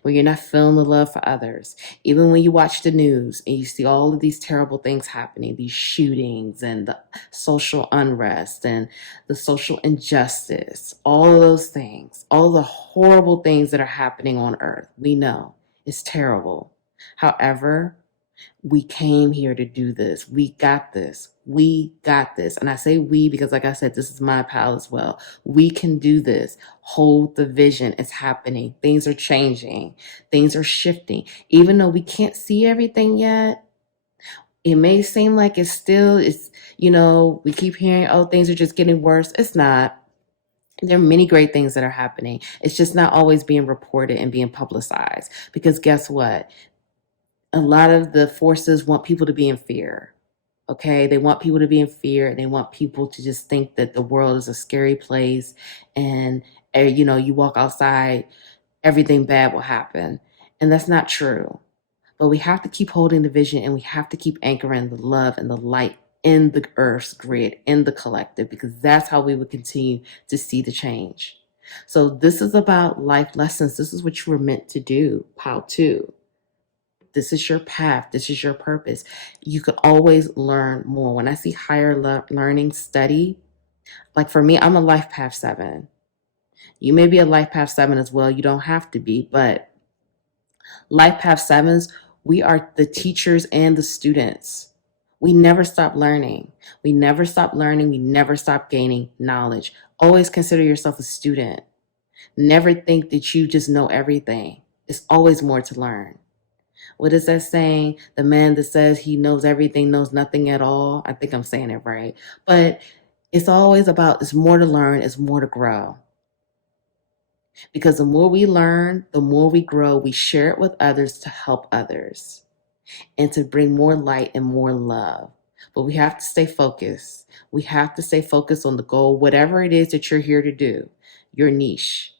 when you're not feeling the love for others, even when you watch the news and you see all of these terrible things happening, these shootings and the social unrest and the social injustice, all of those things, all the horrible things that are happening on earth, we know it's terrible. However, We came here to do this. We got this. We got this. And I say we because, like I said, this is my pal as well. We can do this. Hold the vision. It's happening. Things are changing. Things are shifting. Even though we can't see everything yet, it may seem like we keep hearing, oh, things are just getting worse. It's not. There are many great things that are happening. It's just not always being reported and being publicized. Because guess what? A lot of the forces want people to be in fear. Okay, they want people to be in fear, and they want people to just think that the world is a scary place, and you walk outside, everything bad will happen, and that's not true. But we have to keep holding the vision, and we have to keep anchoring the love and the light in the earth's grid, in the collective, because that's how we would continue to see the change. So this is about life lessons. This is what you were meant to do. How to. This is your path. This is your purpose. You could always learn more. When I see higher learning study, like for me, I'm a life path 7. You may be a life path 7 as well. You don't have to be, but life path 7s, we are the teachers and the students. We never stop learning. We never stop learning. We never stop gaining knowledge. Always consider yourself a student. Never think that you just know everything. It's always more to learn. What is that saying? The man that says he knows everything knows nothing at all. I think I'm saying it right. But it's always about, it's more to learn, it's more to grow. Because the more we learn, the more we grow, we share it with others to help others and to bring more light and more love. But we have to stay focused. We have to stay focused on the goal, whatever it is that you're here to do, your niche.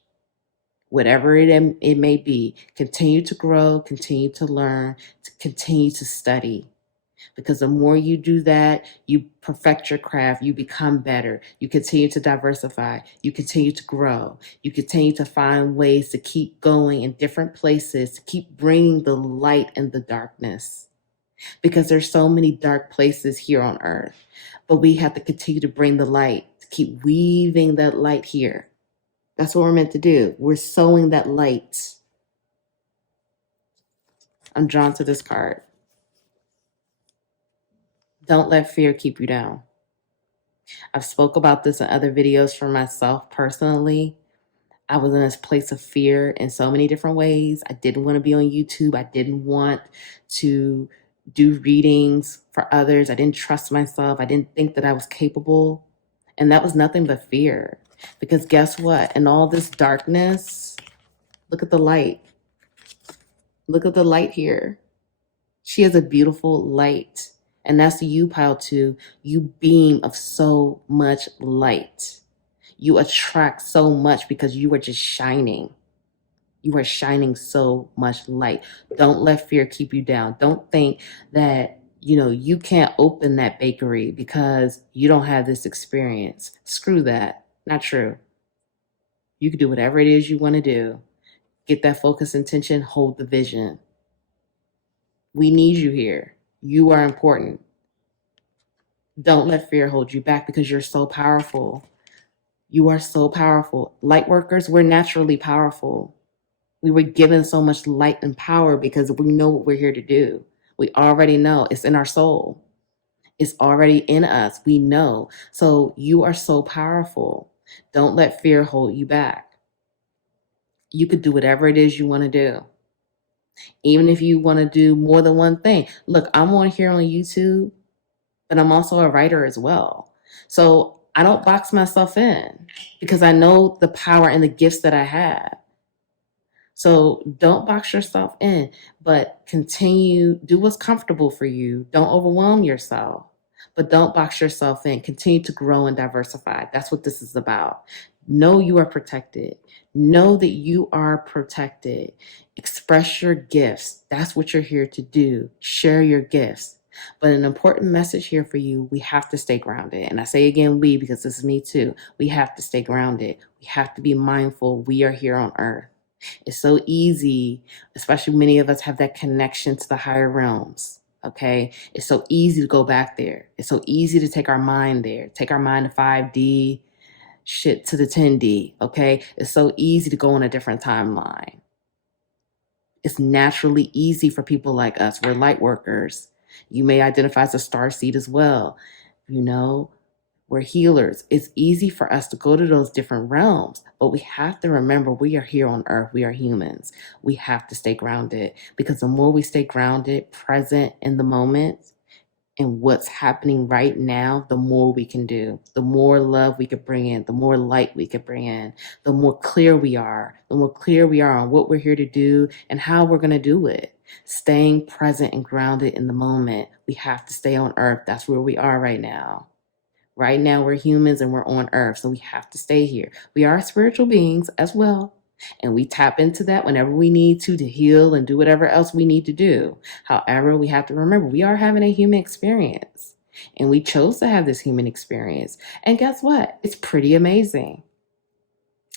Whatever it may be, continue to grow, continue to learn, to continue to study. Because the more you do that, you perfect your craft, you become better, you continue to diversify, you continue to grow, you continue to find ways to keep going in different places, to keep bringing the light in the darkness. Because there's so many dark places here on earth, but we have to continue to bring the light, to keep weaving that light here. That's what we're meant to do. We're sowing that light. I'm drawn to this card. Don't let fear keep you down. I've spoke about this in other videos for myself personally. I was in this place of fear in so many different ways. I didn't want to be on YouTube. I didn't want to do readings for others. I didn't trust myself. I didn't think that I was capable. And that was nothing but fear. Because guess what? In all this darkness, look at the light. Look at the light here. She has a beautiful light. And that's you, pile 2. You beam of so much light. You attract so much because you are just shining. You are shining so much light. Don't let fear keep you down. Don't think that, you can't open that bakery because you don't have this experience. Screw that. Not true. You can do whatever it is you want to do. Get that focus, intention, hold the vision. We need you here. You are important. Don't let fear hold you back because you're so powerful. You are so powerful. Lightworkers, we're naturally powerful. We were given so much light and power because we know what we're here to do. We already know. It's in our soul. It's already in us. We know. So you are so powerful. Don't let fear hold you back. You could do whatever it is you want to do. Even if you want to do more than one thing. Look, I'm on here on YouTube, but I'm also a writer as well. So I don't box myself in because I know the power and the gifts that I have. So don't box yourself in, but continue, do what's comfortable for you. Don't overwhelm yourself, but don't box yourself in. Continue to grow and diversify. That's what this is about. Know you are protected. Know that you are protected. Express your gifts. That's what you're here to do. Share your gifts. But an important message here for you, we have to stay grounded. And I say again, we, because this is me too. We have to stay grounded. We have to be mindful. We are here on earth. It's so easy, especially many of us have that connection to the higher realms. Okay. It's so easy to go back there. It's so easy to take our mind there, take our mind to 5D, shit to the 10D. Okay. It's so easy to go on a different timeline. It's naturally easy for people like us. We're light workers. You may identify as a star seed as well. You know, we're healers. It's easy for us to go to those different realms, but we have to remember we are here on earth. We are humans. We have to stay grounded, because the more we stay grounded, present in the moment, and what's happening right now, the more we can do, the more love we could bring in, the more light we could bring in, the more clear we are, on what we're here to do and how we're going to do it. Staying present and grounded in the moment. We have to stay on earth. That's where we are right now. Right now, we're humans and we're on earth, so we have to stay here. We are spiritual beings as well, and we tap into that whenever we need to heal and do whatever else we need to do. However, we have to remember we are having a human experience, and we chose to have this human experience. And guess what? It's pretty amazing.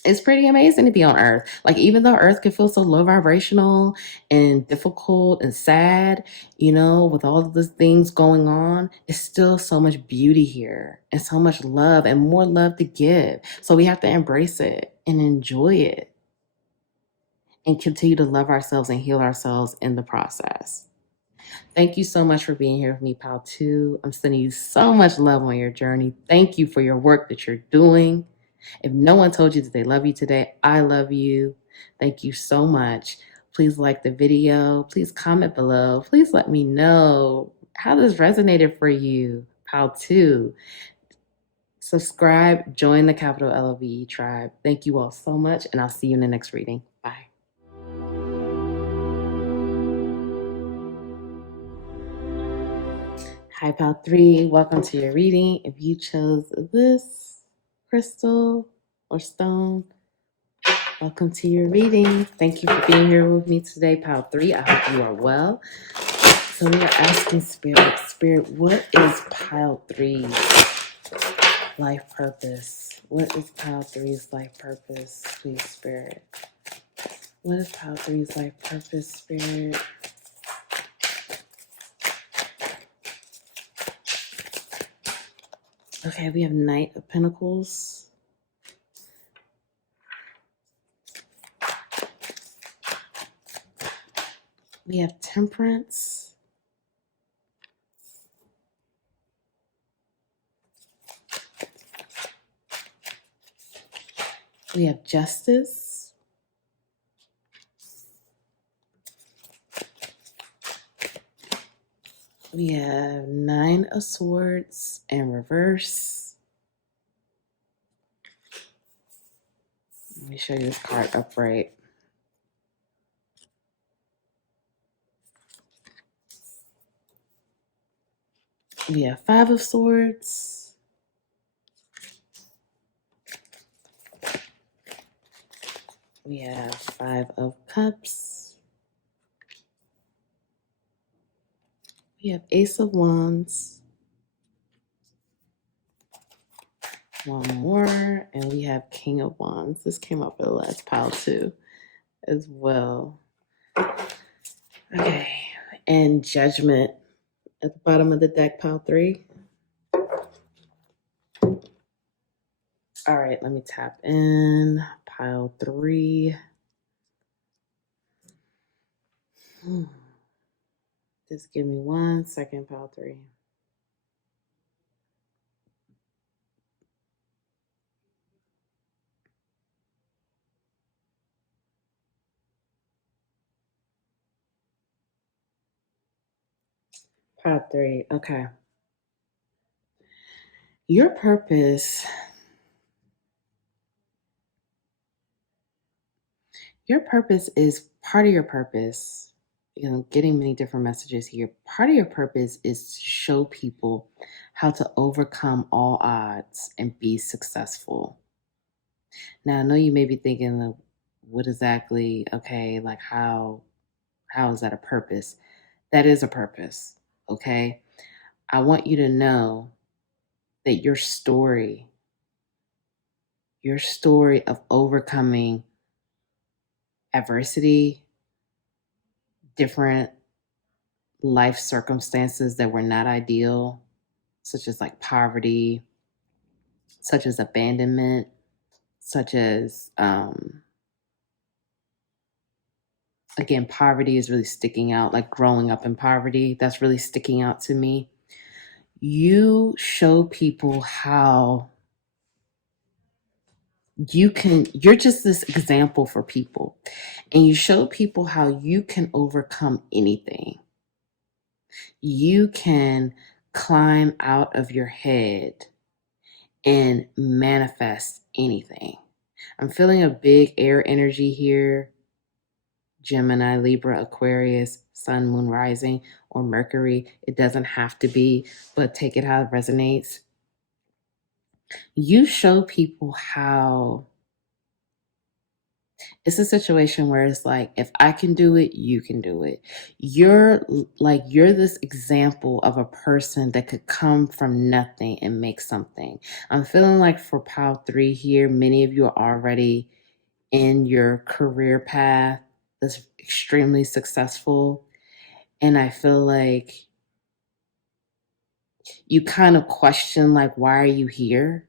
It's pretty amazing to be on earth. Like, even though earth can feel so low vibrational and difficult and sad, with all of the things going on, it's still so much beauty here and so much love and more love to give. So we have to embrace it and enjoy it and continue to love ourselves and heal ourselves in the process. Thank you so much for being here with me, Pal 2. I'm sending you so much love on your journey. Thank you for your work that you're doing. If no one told you that they love you today, I love you. Thank you so much. Please like the video. Please comment below. Please let me know how this resonated for you. How to subscribe, join the capital LOVE tribe. Thank you all so much, and I'll see you in the next reading. Bye. Hi, Pal 3. Welcome to your reading. If you chose this crystal or stone, welcome to your reading. Thank you for being here with me today, Pile 3. I hope you are well. So we are asking Spirit, what is Pile 3's life purpose? What is Pile 3's life purpose, please, Spirit? What is Pile 3's life purpose, Spirit? Okay, we have Knight of Pentacles. We have Temperance. We have Justice. We have Nine of Swords in reverse. Let me show you this card upright. We have Five of Swords. We have Five of Cups. We have Ace of Wands. One more, and we have King of Wands. This came up in the last pile too, as well. Okay, and Judgment at the bottom of the deck, pile 3. All right, let me tap in pile 3. Just give me 1 second, pile 3. Pile 3, okay. Your purpose. Your purpose is part of your purpose. I'm getting many different messages here. Part of your purpose is to show people how to overcome all odds and be successful. Now, I know you may be thinking, what exactly, okay, like how is that a purpose? That is a purpose, okay? I want you to know that your story of overcoming adversity, different life circumstances that were not ideal, such as like poverty, such as abandonment, such as again, poverty is really sticking out, like growing up in poverty. That's really sticking out to me. You show people how you're just this example for people. And you show people how you can overcome anything. You can climb out of your head and manifest anything. I'm feeling a big air energy here. Gemini, Libra, Aquarius, Sun, Moon, Rising, or Mercury. It doesn't have to be, but take it how it resonates. You show people how it's a situation where it's like, if I can do it, you can do it. You're this example of a person that could come from nothing and make something. I'm feeling like for Pile 3 here, many of you are already in your career path that's extremely successful. And I feel like you kind of question, like, why are you here?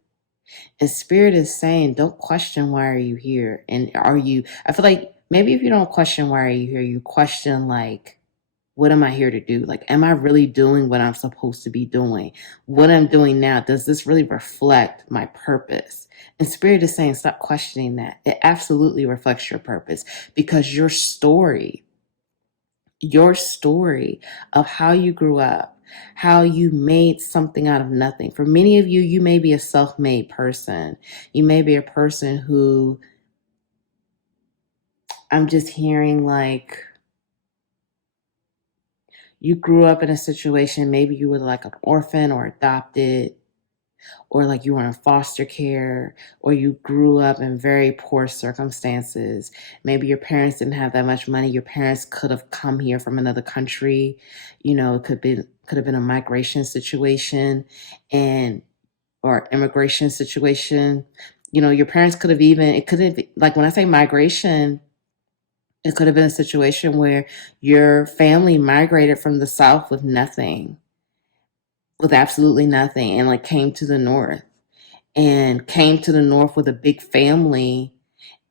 And Spirit is saying, don't question why are you here. And I feel like maybe if you don't question why are you here, you question, like, what am I here to do? Like, am I really doing what I'm supposed to be doing? What I'm doing now, does this really reflect my purpose? And Spirit is saying, stop questioning that. It absolutely reflects your purpose, because your story of how you grew up, how you made something out of nothing. For many of you, you may be a self-made person. You may be a person who, I'm just hearing, like, you grew up in a situation, maybe you were like an orphan or adopted, or like you were in foster care, or you grew up in very poor circumstances. Maybe your parents didn't have that much money. Your parents could have come here from another country. It could have been a migration situation or immigration situation. Your parents could have it could have, like, when I say migration, it could have been a situation where your family migrated from the South with nothing, with absolutely nothing, and like came to the North with a big family,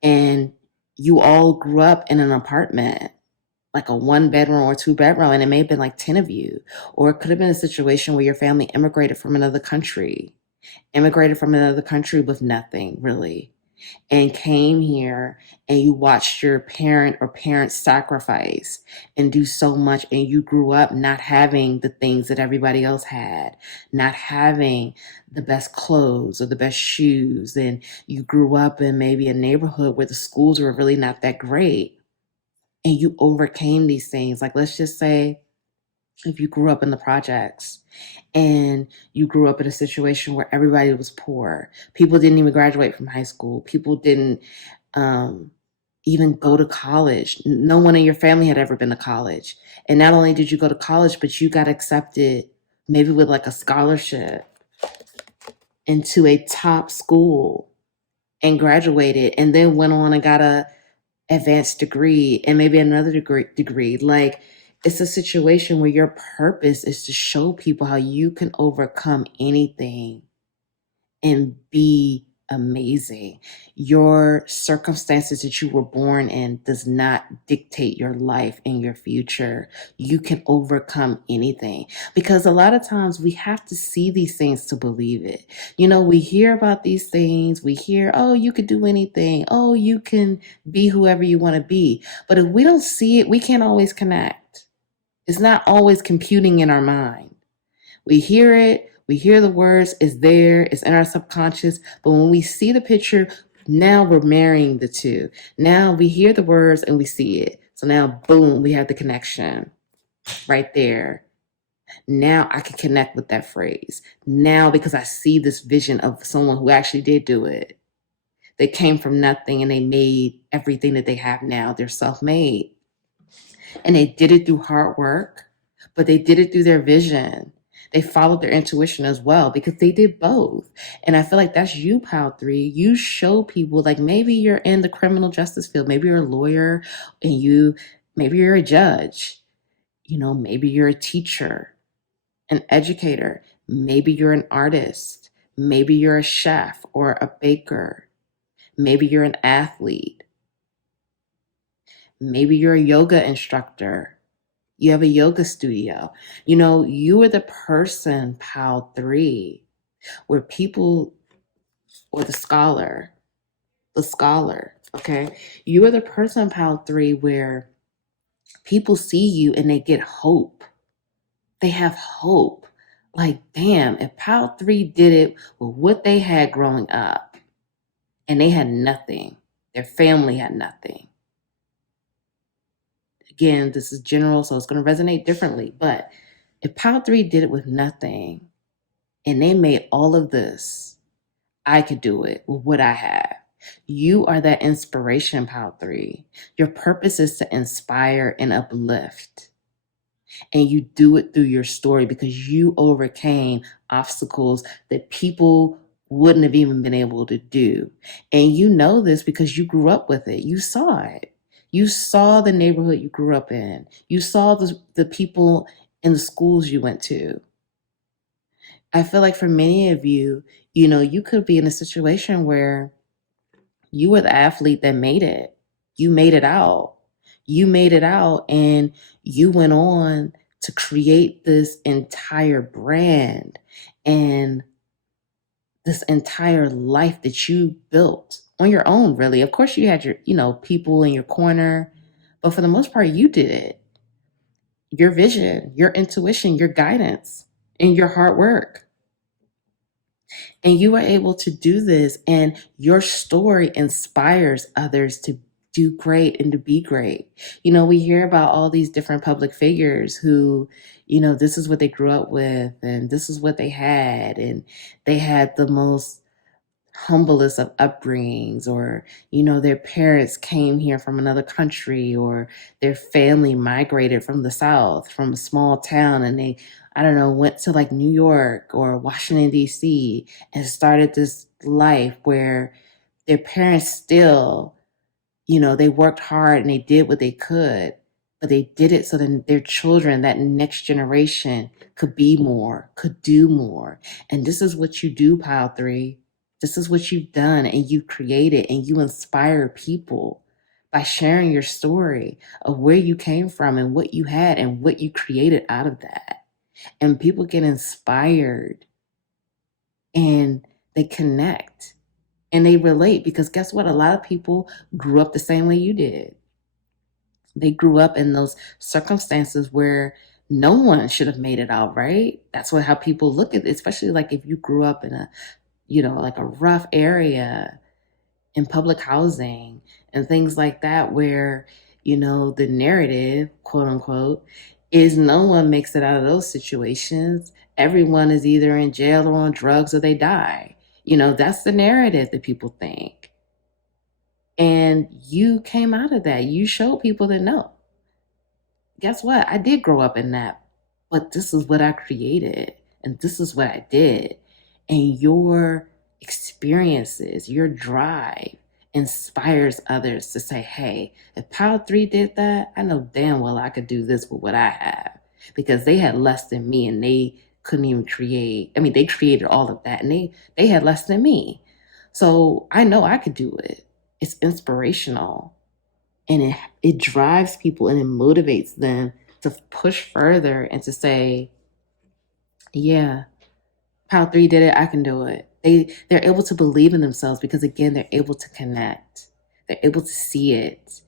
and you all grew up in an apartment, like a 1-bedroom or 2-bedroom, and it may have been like 10 of you. Or it could have been a situation where your family immigrated from another country with nothing really, and came here, and you watched your parents sacrifice and do so much, and you grew up not having the things that everybody else had, not having the best clothes or the best shoes, and you grew up in maybe a neighborhood where the schools were really not that great, and you overcame these things. Like, let's just say if you grew up in the projects and you grew up in a situation where everybody was poor, people didn't even graduate from high school, people didn't even go to college. No one in your family had ever been to college. And not only did you go to college, but you got accepted maybe with like a scholarship into a top school and graduated, and then went on and got a advanced degree and maybe another degree. Like, it's a situation where your purpose is to show people how you can overcome anything and be amazing. Your circumstances that you were born in does not dictate your life and your future. You can overcome anything, because a lot of times we have to see these things to believe it. We hear about these things. We hear, oh, you could do anything. Oh, you can be whoever you want to be. But if we don't see it, we can't always connect. It's not always computing in our mind. We hear it, we hear the words, it's there, it's in our subconscious. But when we see the picture, now we're marrying the two. Now we hear the words and we see it. So now, boom, we have the connection right there. Now I can connect with that phrase. Now, because I see this vision of someone who actually did do it. They came from nothing and they made everything that they have now. They're self-made. And they did it through hard work, but they did it through their vision. They followed their intuition as well, because they did both. And I feel like that's you, Pile 3. You show people, like, maybe you're in the criminal justice field. Maybe you're a lawyer, and maybe you're a judge. Maybe you're a teacher, an educator. Maybe you're an artist. Maybe you're a chef or a baker. Maybe you're an athlete. Maybe you're a yoga instructor. You have a yoga studio. You are the person, pile 3, where people, or the scholar, okay? You are the person, pile 3, where people see you and they get hope. They have hope. Like, damn, if pile 3 did it with what they had growing up, and they had nothing, their family had nothing. Again, this is general, so it's going to resonate differently. But if pile 3 did it with nothing and they made all of this, I could do it with what I have. You are that inspiration, pile 3. Your purpose is to inspire and uplift. And you do it through your story because you overcame obstacles that people wouldn't have even been able to do. And you know this because you grew up with it. You saw it. You saw the neighborhood you grew up in. You saw the people in the schools you went to. I feel like for many of you, you could be in a situation where you were the athlete that made it. You made it out. You made it out, and you went on to create this entire brand and this entire life that you built on your own, really. Of course, you had your, people in your corner, but for the most part, you did it. Your vision, your intuition, your guidance, and your hard work. And you were able to do this, and your story inspires others to do great and to be great. We hear about all these different public figures who, this is what they grew up with, and this is what they had, and they had the most humblest of upbringings, or their parents came here from another country, or their family migrated from the South, from a small town, and they, I don't know, went to like New York or Washington DC and started this life where their parents still, they worked hard and they did what they could, but they did it so that their children, that next generation, could be more, could do more. And this is what you do, pile 3. This is what you've done, and you've created, and you inspire people by sharing your story of where you came from and what you had and what you created out of that. And people get inspired and they connect and they relate, because guess what? A lot of people grew up the same way you did. They grew up in those circumstances where no one should have made it out, right? That's how people look at it, especially like if you grew up in a, like a rough area in public housing and things like that, where, the narrative, quote unquote, is no one makes it out of those situations. Everyone is either in jail or on drugs or they die. That's the narrative that people think. And you came out of that. You showed people that no, guess what? I did grow up in that, but this is what I created and this is what I did. And your experiences, your drive inspires others to say, hey, if Power 3 did that, I know damn well I could do this with what I have, because they had less than me and they couldn't even create. I mean, they created all of that and they had less than me. So I know I could do it. It's inspirational. And it drives people and it motivates them to push further and to say, yeah, Power 3 did it, I can do it. They're able to believe in themselves because, again, they're able to connect. They're able to see it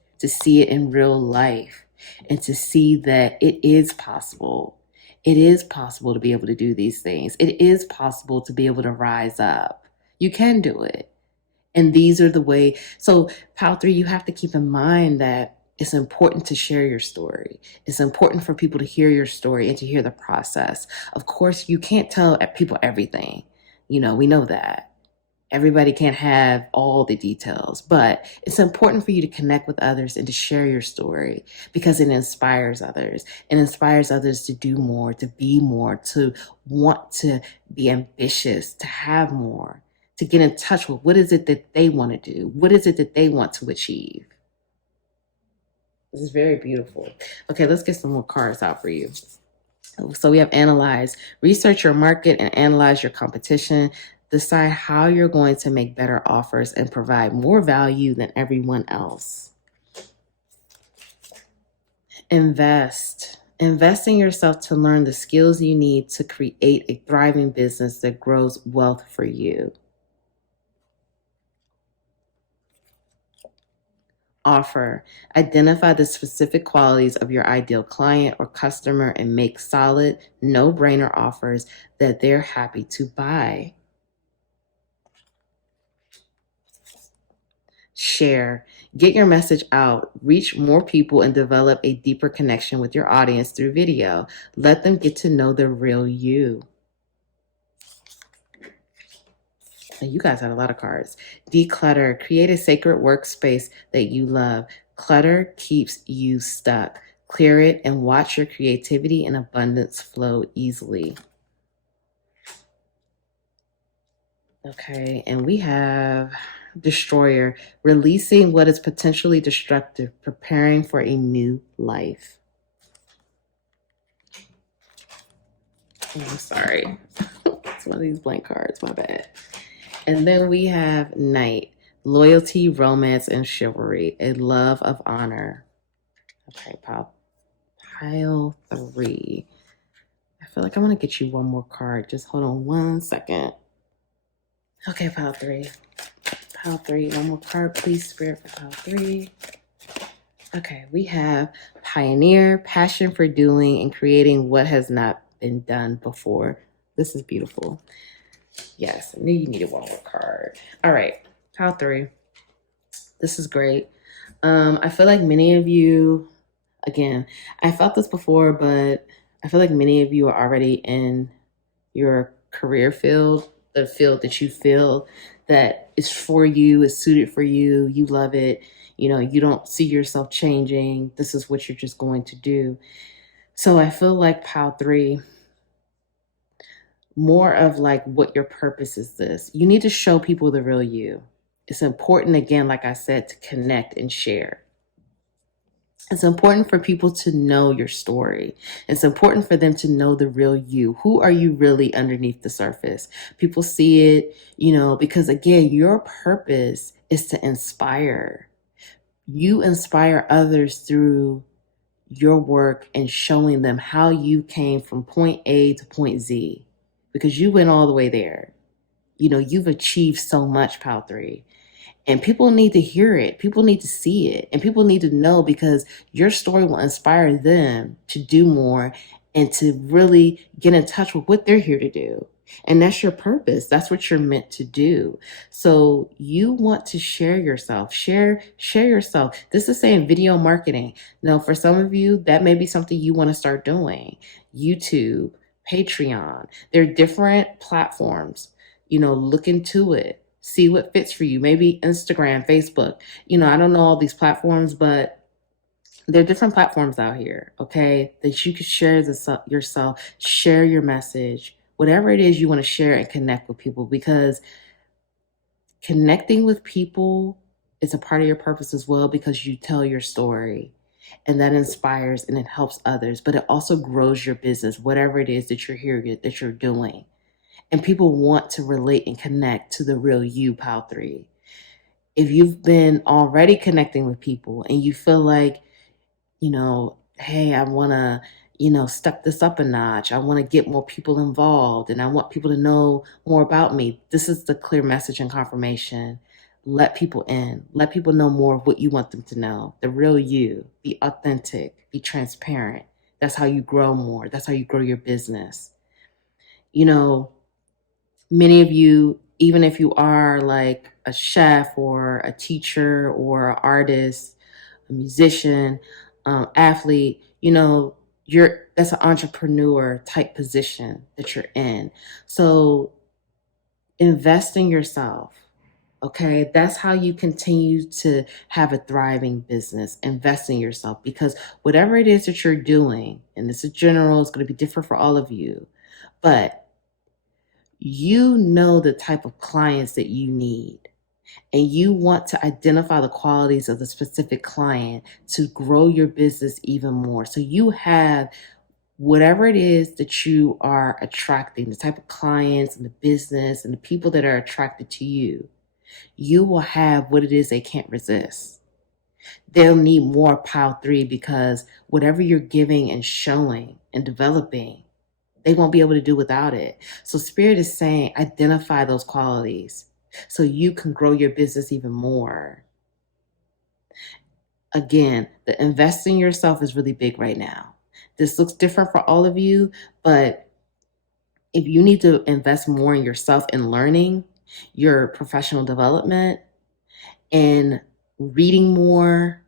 in real life, and to see that it is possible. It is possible to be able to do these things. It is possible to be able to rise up. You can do it. And these are the way. So, Power 3, you have to keep in mind that it's important to share your story. It's important for people to hear your story and to hear the process. Of course, you can't tell people everything. We know that. Everybody can't have all the details, but it's important for you to connect with others and to share your story, because it inspires others. It inspires others to do more, to be more, to want to be ambitious, to have more, to get in touch with what is it that they want to do? What is it that they want to achieve? This is very beautiful. Okay, let's get some more cards out for you. So we have analyze. Research your market and analyze your competition. Decide how you're going to make better offers and provide more value than everyone else. Invest in yourself to learn the skills you need to create a thriving business that grows wealth for you. Offer. Identify the specific qualities of your ideal client or customer and make solid, no-brainer offers that they're happy to buy. Share. Get your message out, reach more people, and develop a deeper connection with your audience through video. Let them get to know the real you. And you guys had a lot of cards. Declutter. Create a sacred workspace that you love. Clutter keeps you stuck. Clear it and watch your creativity and abundance flow easily. Okay, and we have Destroyer. Releasing what is potentially destructive. Preparing for a new life. Oh, I'm sorry. It's one of these blank cards. My bad. And then we have Knight. Loyalty, romance, and chivalry. A love of honor. Okay, pile 3. I feel like I want to get you one more card. Just hold on one second. Okay, pile 3. Pile 3. One more card, please, Spirit, for pile 3. Okay, we have Pioneer. Passion for doing and creating what has not been done before. This is beautiful. Yes, I knew you needed one more card. All right, pile 3. This is great. I feel like many of you, again, I felt this before, but I feel like many of you are already in your career field, the field that you feel that is for you, is suited for you, you love it, you don't see yourself changing. This is what you're just going to do. So I feel like pile 3, more of like what your purpose is this. You need to show people the real you. It's important, again, like I said, to connect and share. It's important for people to know your story. It's important for them to know the real you. Who are you really underneath the surface? People see it, because again, your purpose is to inspire. You inspire others through your work and showing them how you came from point A to point Z, because you went all the way there. You've achieved so much, pile 3. And people need to hear it. People need to see it. And people need to know, because your story will inspire them to do more and to really get in touch with what they're here to do. And that's your purpose. That's what you're meant to do. So you want to share yourself. Share yourself. This is saying video marketing. Now, for some of you, that may be something you want to start doing. YouTube, Patreon. There are different platforms. Look into it. See what fits for you. Maybe Instagram, Facebook. I don't know all these platforms, but there are different platforms out here, okay, that you can share yourself, share your message, whatever it is you want to share and connect with people, because connecting with people is a part of your purpose as well, because you tell your story and that inspires and it helps others, but it also grows your business, whatever it is that you're here, that you're doing. And people want to relate and connect to the real you, pile 3. If you've been already connecting with people and you feel like, hey, I want to, step this up a notch. I want to get more people involved and I want people to know more about me. This is the clear message and confirmation. Let people in. Let people know more of what you want them to know. The real you. Be authentic. Be transparent. That's how you grow more. That's how you grow your business. Many of you, even if you are like a chef or a teacher or an artist, a musician, athlete, that's an entrepreneur type position that you're in. So invest in yourself. Okay, that's how you continue to have a thriving business. Invest in yourself, because whatever it is that you're doing, and this is general, it's going to be different for all of you, but you know the type of clients that you need, and you want to identify the qualities of the specific client to grow your business even more. So you have whatever it is that you are attracting, the type of clients and the business and the people that are attracted to you, you will have what it is they can't resist. They'll need more pile 3 because whatever you're giving and showing and developing, they won't be able to do without it. So Spirit is saying, identify those qualities so you can grow your business even more. Again, the invest in yourself is really big right now. This looks different for all of you, but if you need to invest more in yourself and learning your professional development and reading more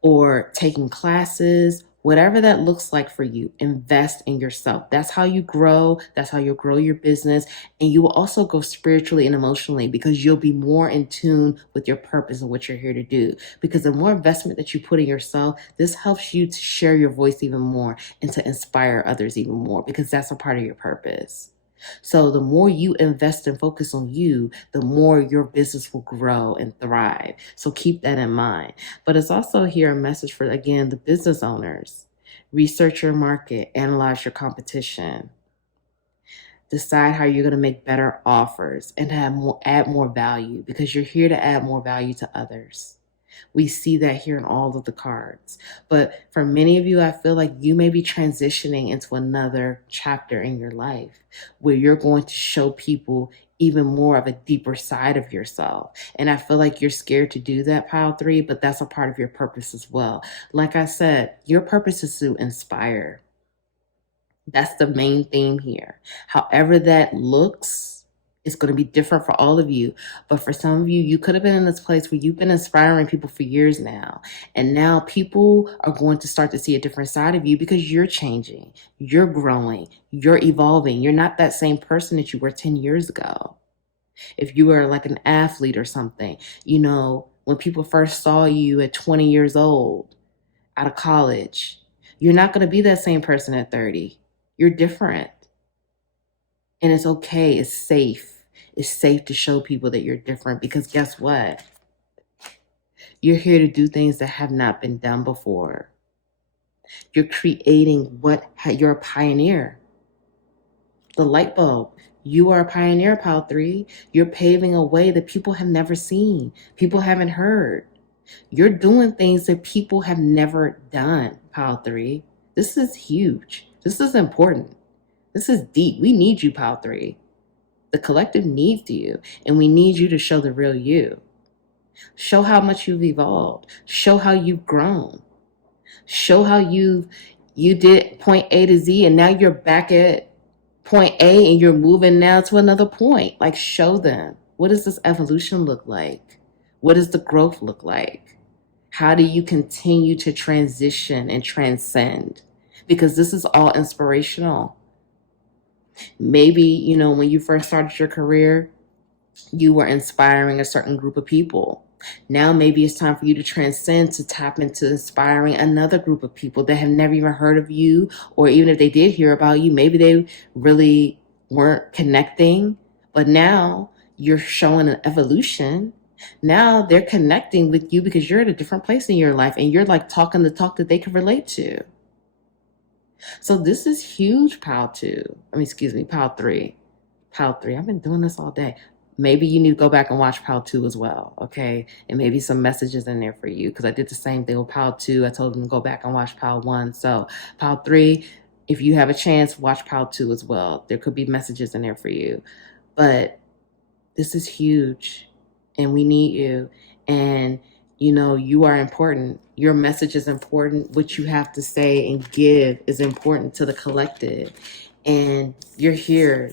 or taking classes, whatever that looks like for you, invest in yourself. That's how you grow. That's how you'll grow your business. And you will also go spiritually and emotionally because you'll be more in tune with your purpose and what you're here to do. Because the more investment that you put in yourself, this helps you to share your voice even more and to inspire others even more because that's a part of your purpose. So the more you invest and focus on you, the more your business will grow and thrive. So keep that in mind. But it's also here a message for, again, the business owners. Research your market, analyze your competition, decide how you're going to make better offers and add more value because you're here to add more value to others. We see that here in all of the cards. But for many of you, I feel like you may be transitioning into another chapter in your life where you're going to show people even more of a deeper side of yourself. And I feel like you're scared to do that, pile 3, but that's a part of your purpose as well. Like I said, your purpose is to inspire. That's the main theme here. However that looks, it's going to be different for all of you. But for some of you, you could have been in this place where you've been inspiring people for years now. And now people are going to start to see a different side of you because you're changing, you're growing, you're evolving. You're not that same person that you were 10 years ago. If you were like an athlete or something, when people first saw you at 20 years old, out of college, you're not going to be that same person at 30. You're different. And it's okay. It's safe. It's safe to show people that you're different because guess what? You're here to do things that have not been done before. You're creating you're a pioneer. The light bulb. You are a pioneer, pile 3. You're paving a way that people have never seen. People haven't heard. You're doing things that people have never done, pile 3. This is huge. This is important. This is deep. We need you, pile 3. The collective needs you, and we need you to show the real you. Show how much you've evolved. Show how you've grown. Show how you did point A to Z, and now you're back at point A, and you're moving now to another point. Like, show them. What does this evolution look like? What does the growth look like? How do you continue to transition and transcend? Because this is all inspirational. Maybe, when you first started your career, you were inspiring a certain group of people. Now maybe it's time for you to transcend to tap into inspiring another group of people that have never even heard of you, or even if they did hear about you, maybe they really weren't connecting, but now you're showing an evolution. Now they're connecting with you because you're at a different place in your life and you're like talking the talk that they can relate to. So this is huge, pile 3. Pile 3. I've been doing this all day. Maybe you need to go back and watch pile 2 as well, okay? And maybe some messages in there for you because I did the same thing with pile 2. I told them to go back and watch pile 1. So pile 3, if you have a chance, watch pile 2 as well. There could be messages in there for you. But this is huge and we need you. And you are important. Your message is important. What you have to say and give is important to the collective. And you're here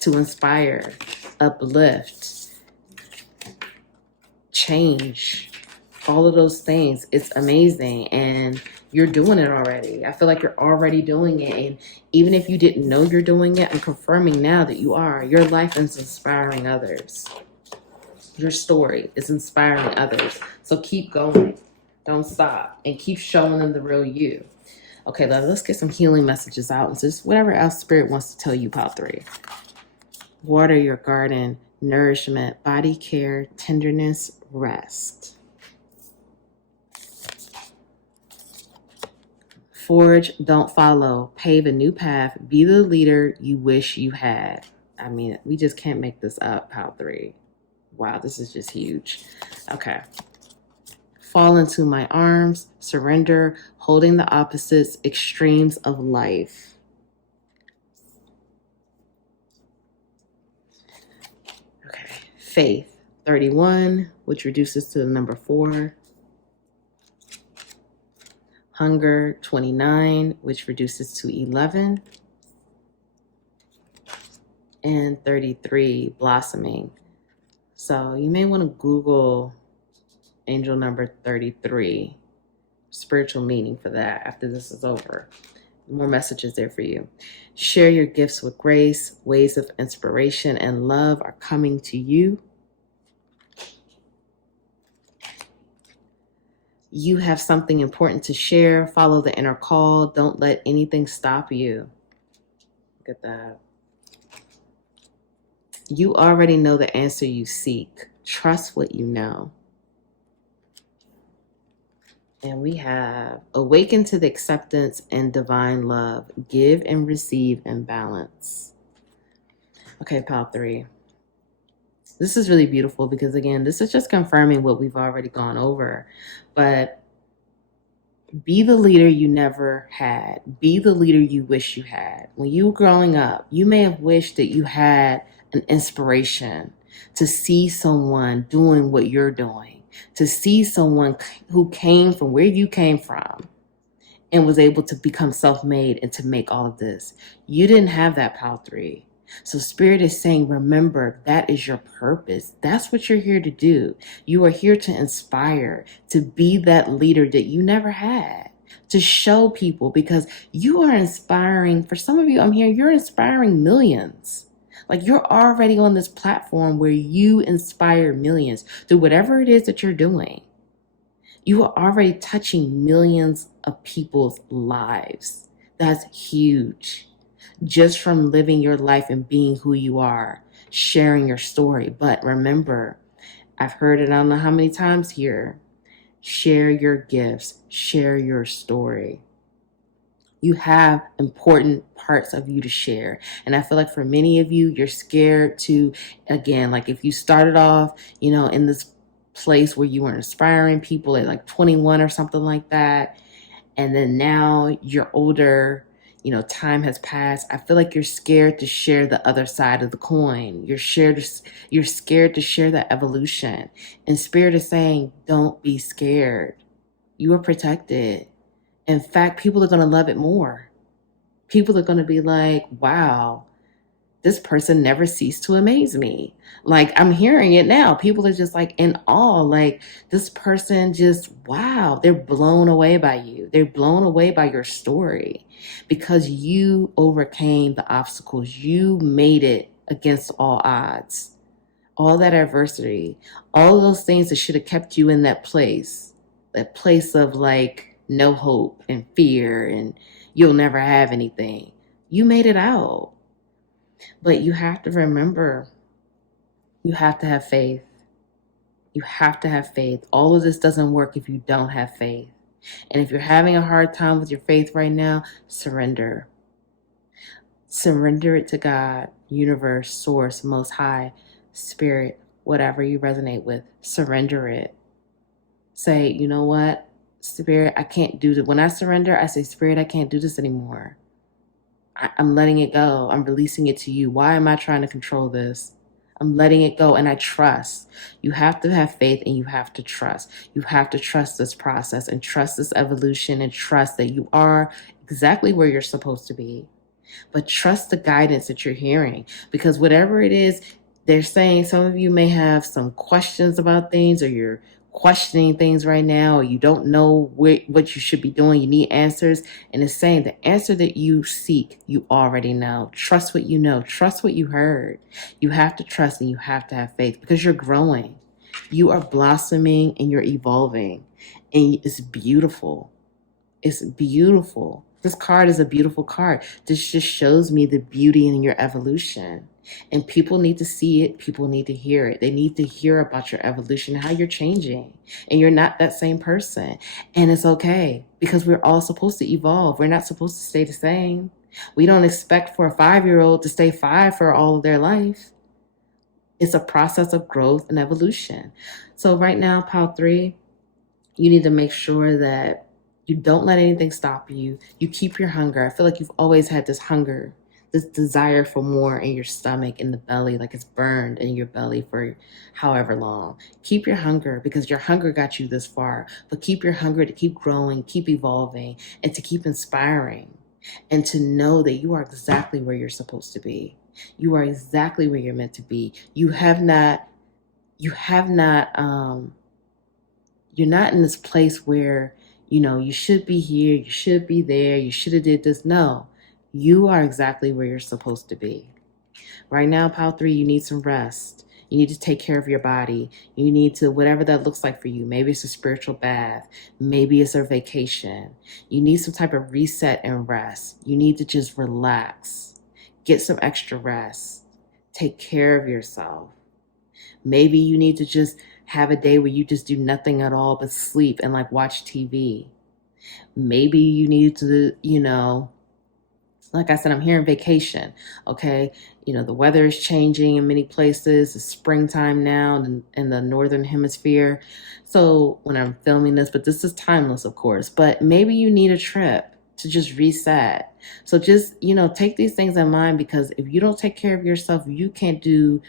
to inspire, uplift, change, all of those things. It's amazing. And you're doing it already. I feel like you're already doing it. And even if you didn't know you're doing it, I'm confirming now that you are. Your life is inspiring others. Your story is inspiring others. So keep going. Don't stop. And keep showing them the real you. Okay, let's get some healing messages out. And just whatever else Spirit wants to tell you, pile 3. Water your garden, nourishment, body care, tenderness, rest. Forge, don't follow. Pave a new path. Be the leader you wish you had. I mean, we just can't make this up, pile 3. Wow, this is just huge. Okay. fall into my arms, surrender, holding the opposites, extremes of life. Okay, faith, 31, which reduces to the number 4. Hunger, 29, which reduces to 11. And 33, blossoming. So you may want to Google angel number 33, spiritual meaning for that after this is over. More messages there for you. Share your gifts with grace. Waves of inspiration and love are coming to you. You have something important to share. Follow the inner call. Don't let anything stop you. Look at that. You already know the answer you seek. Trust what you know. And we have awaken to the acceptance and divine love. Give and receive in balance. Okay, pile 3. This is really beautiful because, again, this is just confirming what we've already gone over. But be the leader you never had. Be the leader you wish you had. When you were growing up, you may have wished that you had an inspiration to see someone doing what you're doing, to see someone who came from where you came from and was able to become self-made and to make all of this. You didn't have that, pile 3. So Spirit is saying, remember, that is your purpose. That's what you're here to do. You are here to inspire, to be that leader that you never had, to show people, because you are inspiring. For some of you, I'm here, you're inspiring millions. Like, you're already on this platform where you inspire millions through whatever it is that you're doing. You are already touching millions of people's lives. That's huge. Just from living your life and being who you are, sharing your story. But remember, I've heard it I don't know how many times here, share your gifts, share your story. You have important parts of you to share. And I feel like for many of you, you're scared to, again, like if you started off, in this place where you were inspiring people at like 21 or something like that, and then now you're older, time has passed. I feel like you're scared to share the other side of the coin. You're scared to share that evolution. And Spirit is saying, don't be scared. You are protected. In fact, people are going to love it more. People are going to be like, wow, this person never ceased to amaze me. Like, I'm hearing it now. People are just like in awe. Like, this person just, wow, they're blown away by you. They're blown away by your story because you overcame the obstacles. You made it against all odds, all that adversity, all of those things that should have kept you in that place of like no hope and fear and you'll never have anything. You made it out. But you have to remember, you have to have faith. You have to have faith. All of this doesn't work if you don't have faith. And if you're having a hard time with your faith right now, surrender. Surrender it to God, universe, source, most high, spirit, whatever you resonate with. Surrender it. Say, you know what, Spirit, I can't do this. When I surrender, I say, Spirit, I can't do this anymore. I'm letting it go. I'm releasing it to you. Why am I trying to control this? I'm letting it go, and I trust. You have to have faith, and you have to trust. You have to trust this process and trust this evolution and trust that you are exactly where you're supposed to be. But trust the guidance that you're hearing, because whatever it is, they're saying, some of you may have some questions about things, or you're questioning things right now, or you don't know what you should be doing. You need answers. And it's saying the answer that you seek, you already know. Trust what you know. Trust what you heard. You have to trust and you have to have faith because you're growing. You are blossoming and you're evolving. And it's beautiful. It's beautiful. This card is a beautiful card. This just shows me the beauty in your evolution. And people need to see it. People need to hear it. They need to hear about your evolution, how you're changing. And you're not that same person. And it's okay because we're all supposed to evolve. We're not supposed to stay the same. We don't expect for a 5-year-old to stay 5 for all of their life. It's a process of growth and evolution. So right now, pile 3, You need to make sure that you don't let anything stop you. You keep your hunger. I feel like you've always had this hunger, this desire for more in your stomach, in the belly, like it's burned in your belly for however long. Keep your hunger, because your hunger got you this far. But keep your hunger to keep growing, keep evolving, and to keep inspiring, and to know that you are exactly where you're supposed to be. You are exactly where you're meant to be. You're not in this place where, you should be here, you should be there, you should have did this. No, you are exactly where you're supposed to be. Right now, pile 3, you need some rest. You need to take care of your body. You need to, whatever that looks like for you. Maybe it's a spiritual bath. Maybe it's a vacation. You need some type of reset and rest. You need to just relax. Get some extra rest. Take care of yourself. Maybe you need to just have a day where you just do nothing at all but sleep and like watch TV. Maybe you need to, like I said, I'm here on vacation. Okay. The weather is changing in many places. It's springtime now in the northern hemisphere. So when I'm filming this, but this is timeless, of course, but maybe you need a trip to just reset. So just, take these things in mind, because if you don't take care of yourself, you can't do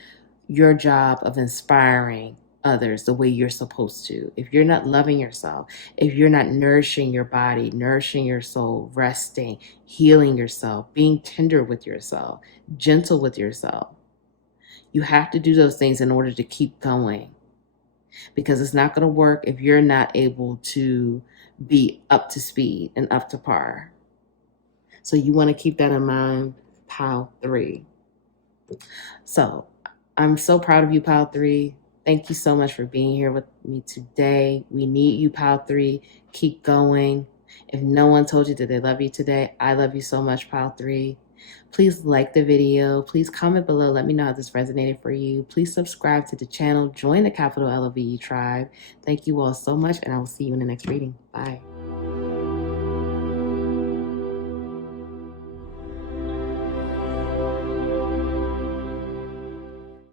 your job of inspiring others the way you're supposed to. If you're not loving yourself, if you're not nourishing your body, nourishing your soul, resting, healing yourself, being tender with yourself, gentle with yourself, you have to do those things in order to keep going, because it's not going to work if you're not able to be up to speed and up to par. So you want to keep that in mind, pile 3. So I'm so proud of you, pile 3. Thank you so much for being here with me today. We need you, pile 3. Keep going. If no one told you that they love you today, I love you so much, pile 3. Please like the video. Please comment below. Let me know how this resonated for you. Please subscribe to the channel. Join the capital LOVE tribe. Thank you all so much, and I will see you in the next reading. Bye.